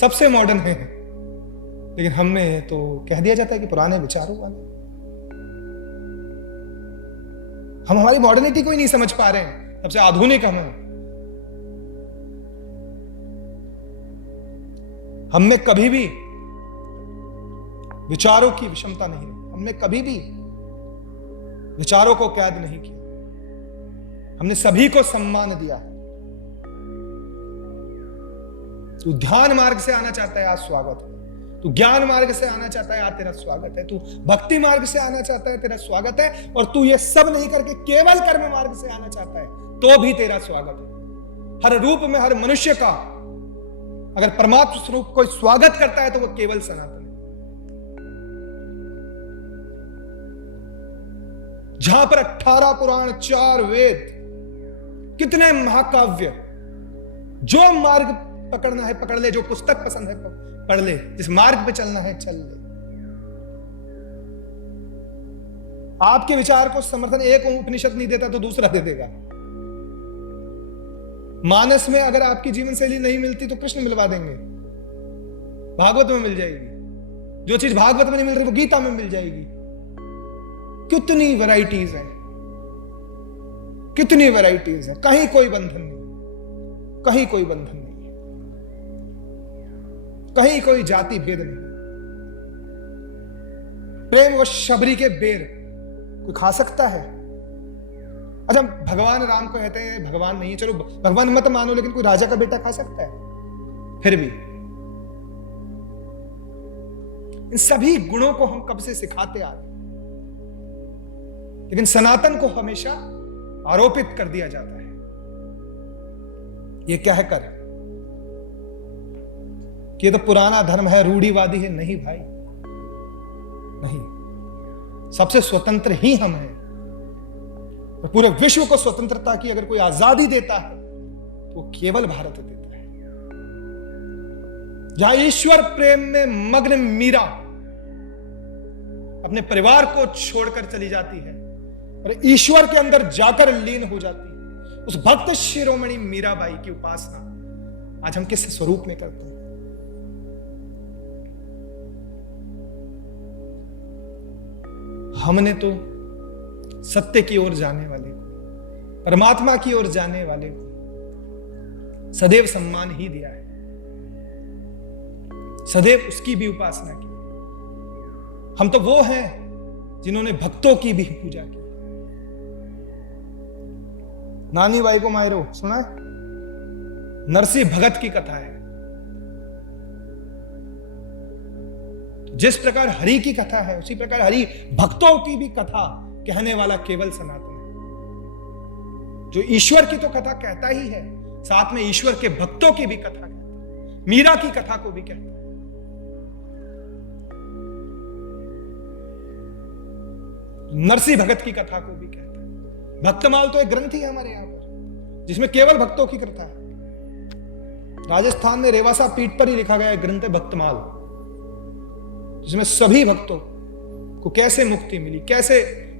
सबसे मॉडर्न है। लेकिन हमें तो कह दिया जाता है कि पुराने विचारों वाले। हम हमारी मॉडर्निटी को ही नहीं समझ पा रहे हैं, सबसे आधुनिक हम में कभी भी विचारों की विषमता नहीं है। हमने कभी भी विचारों को कैद नहीं किया। हमने सभी को सम्मान दिया है। तू ध्यान मार्ग से आना चाहता है, आज स्वागत है। तू ज्ञान मार्ग से आना चाहता है, आज तेरा स्वागत है। तू भक्ति मार्ग से आना चाहता है, तेरा स्वागत है। और तू ये सब नहीं करके केवल कर्म मार्ग से आना चाहता है, तो भी तेरा स्वागत है। हर रूप में हर मनुष्य का अगर परमात्मा स्वरूप कोई स्वागत करता है तो वो केवल सनातन है। जहां पर 18 पुराण, 4 वेद कितने महाकाव्य, जो मार्ग पकड़ना है पकड़ ले, जो पुस्तक पसंद है पढ़ ले, जिस मार्ग पे चलना है चल ले। आपके विचार को समर्थन एक उपनिषद नहीं देता तो दूसरा दे देगा। मानस में अगर आपकी जीवन शैली नहीं मिलती तो कृष्ण मिलवा देंगे, भागवत में मिल जाएगी। जो चीज भागवत में नहीं मिल रही वो गीता में मिल जाएगी। कितनी वैरायटीज है, कितनी वैरायटीज है। कहीं कोई बंधन नहीं, कहीं कोई बंधन नहीं, कहीं कोई जाति भेद नहीं। प्रेम व शबरी के बेर कोई खा सकता है? अच्छा, भगवान राम को कहते हैं भगवान नहीं है, चलो भगवान मत मानो, लेकिन कोई राजा का बेटा खा सकता है? फिर भी इन सभी गुणों को हम कब से सिखाते आ रहे, लेकिन सनातन को हमेशा आरोपित कर दिया जाता है, ये कहकर कि ये तो पुराना धर्म है, रूढ़िवादी है। नहीं भाई, नहीं, सबसे स्वतंत्र ही हम हैं। और पूरे विश्व को स्वतंत्रता की अगर कोई आजादी देता है तो वो केवल भारत देता है। जहां ईश्वर प्रेम में मग्न मीरा अपने परिवार को छोड़कर चली जाती है और ईश्वर के अंदर जाकर लीन हो जाती है, उस भक्त शिरोमणि मीराबाई की उपासना आज हम किस स्वरूप में करते हैं? हमने तो सत्य की ओर जाने वाले को, परमात्मा की ओर जाने वाले को सदैव सम्मान ही दिया है, सदैव उसकी भी उपासना की। हम तो वो हैं जिन्होंने भक्तों की भी पूजा की। नानी बाई को मायरो सुना है? नरसिंह भगत की कथा है। जिस प्रकार हरि की कथा है उसी प्रकार हरि भक्तों की भी कथा कहने वाला केवल सनातन है, जो ईश्वर की तो कथा कहता ही है, साथ में ईश्वर के भक्तों की भी कथा कहता है, मीरा की कथा को भी कहता है। नरसिंह भगत की कथा को भी कहता है। भक्तमाल तो एक ग्रंथ ही है हमारे यहां पर, जिसमें केवल भक्तों की कथा है। राजस्थान में रेवासा पीठ पर ही लिखा गया ग्रंथ है भक्तमाल, जिसमें सभी भक्तों को कैसे मुक्ति मिली, कैसे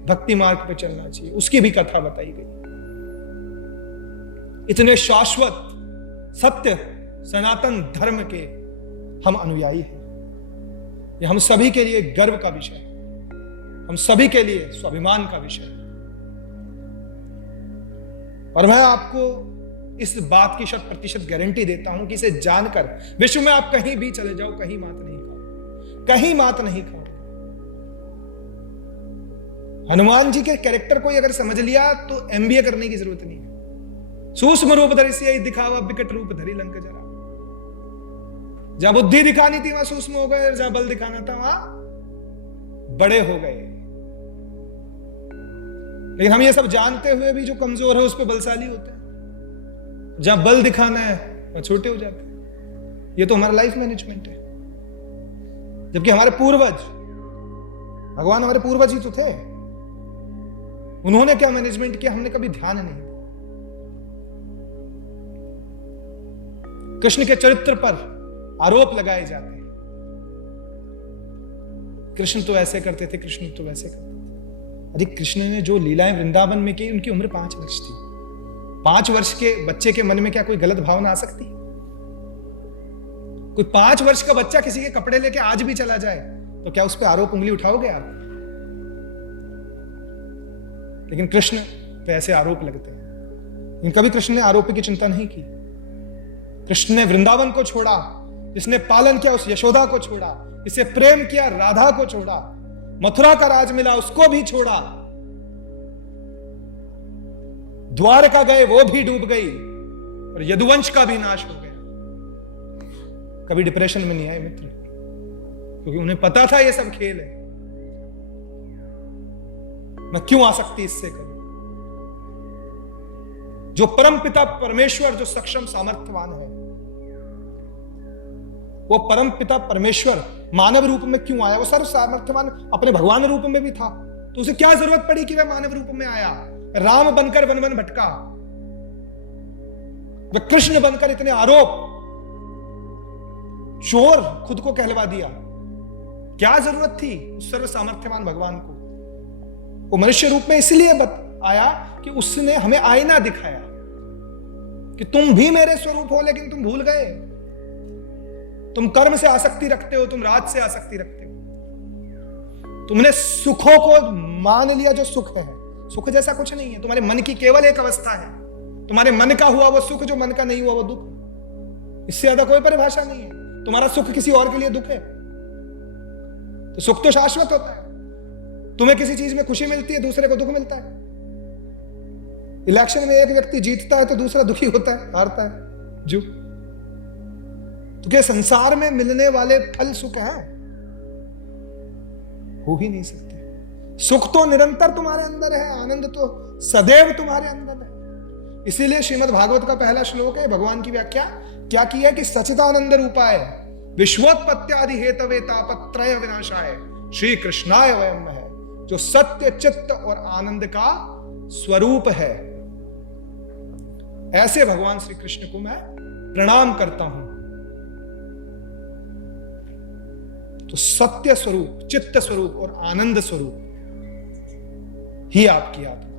भक्ति मार्ग पे चलना चाहिए, उसकी भी कथा बताई गई। इतने शाश्वत सत्य सनातन धर्म के हम अनुयायी हैं। यह हम सभी के लिए गर्व का विषय है, हम सभी के लिए स्वाभिमान का विषय है। और मैं आपको इस बात की 100% गारंटी देता हूं कि इसे जानकर विश्व में आप कहीं भी चले जाओ, कहीं मात नहीं खाओ, कहीं मात नहीं खाओ। हनुमान जी के कैरेक्टर को अगर समझ लिया तो MBA करने की जरूरत नहीं है। सूक्ष्म रूप धरि सियहि दिखावा, विकट रूप धरि लंक जरा। जहां बुद्धि दिखानी थी वहां सूक्ष्म हो गए, जहां बल दिखाना था वहां बड़े हो गए। लेकिन हम ये सब जानते हुए भी जो कमजोर है उस पर बलशाली होते हैं, जहां बल दिखाना है वहां छोटे हो जाते हैं। ये तो हमारा लाइफ मैनेजमेंट है। जबकि हमारे पूर्वज, भगवान हमारे पूर्वज ही तो थे, उन्होंने क्या मैनेजमेंट किया हमने कभी ध्यान नहीं दिया। कृष्ण के चरित्र पर आरोप लगाए जाते हैं, कृष्ण तो ऐसे करते थे, कृष्ण तो वैसे करते थे। अरे कृष्ण ने जो लीलाएं वृंदावन में की, उनकी उम्र 5 वर्ष थी। 5 वर्ष के बच्चे के मन में क्या कोई गलत भावना आ सकती? कोई 5 वर्ष का बच्चा किसी के कपड़े लेके आज भी चला जाए तो क्या उस पर आरोप उंगली उठाओगे आप? लेकिन कृष्ण पे ऐसे आरोप लगते हैं। लेकिन कभी कृष्ण ने आरोप की चिंता नहीं की। कृष्ण ने वृंदावन को छोड़ा, जिसने पालन किया उस यशोदा को छोड़ा, जिसे प्रेम किया राधा को छोड़ा, मथुरा का राज मिला उसको भी छोड़ा, द्वारका गए वो भी डूब गई और यदुवंश का भी नाश हो गया। कभी डिप्रेशन में नहीं आए मित्र, क्योंकि उन्हें पता था ये सब खेल है, मैं क्यों आसक्ति इससे करूं। जो परम पिता परमेश्वर जो सक्षम सामर्थ्यवान है, वो परम पिता परमेश्वर मानव रूप में क्यों आया? वो सर्व सामर्थ्यवान अपने भगवान रूप में भी था, तो उसे क्या जरूरत पड़ी कि वह मानव रूप में आया? राम बनकर वन वन भटका, वे कृष्ण बनकर इतने आरोप, चोर खुद को कहलवा दिया। क्या जरूरत थी उस सर्व सामर्थ्यवान भगवान को? वो मनुष्य रूप में इसलिए आया कि उसने हमें आईना दिखाया कि तुम भी मेरे स्वरूप हो, लेकिन तुम भूल गए। तुम कर्म से आसक्ति रखते हो, तुम राज से आसक्ति रखते हो, तुमने सुखों को मान लिया जो सुख है। सुख जैसा कुछ नहीं है, तुम्हारे मन की केवल एक अवस्था है। तुम्हारे मन का हुआ वो सुख, जो मन का नहीं हुआ वो दुख। इससे ज्यादा कोई परिभाषा नहीं है। तुम्हारा सुख किसी और के लिए दुख है, तो सुख तो शाश्वत होता है। तुम्हें किसी चीज में खुशी मिलती है, दूसरे को दुख मिलता है। इलेक्शन में एक व्यक्ति जीतता है तो दूसरा दुखी होता है, हारता है। जो तो क्या संसार में मिलने वाले फल सुख हैं? हो ही नहीं सकते। सुख तो निरंतर तुम्हारे अंदर है, आनंद तो सदैव तुम्हारे अंदर है। इसीलिए श्रीमद् भागवत का पहला श्लोक है, भगवान की व्याख्या क्या की है कि सच्चिदानंद रूपाय विश्वोत्पत्त्यादि हेतवे तापत्रय विनाशाय श्री कृष्णाय वयम् है, जो सत्य, चित्त और आनंद का स्वरूप है। ऐसे भगवान श्री कृष्ण को मैं प्रणाम करता हूं। तो सत्य स्वरूप, चित्त स्वरूप और आनंद स्वरूप ही आपकी आत्मा।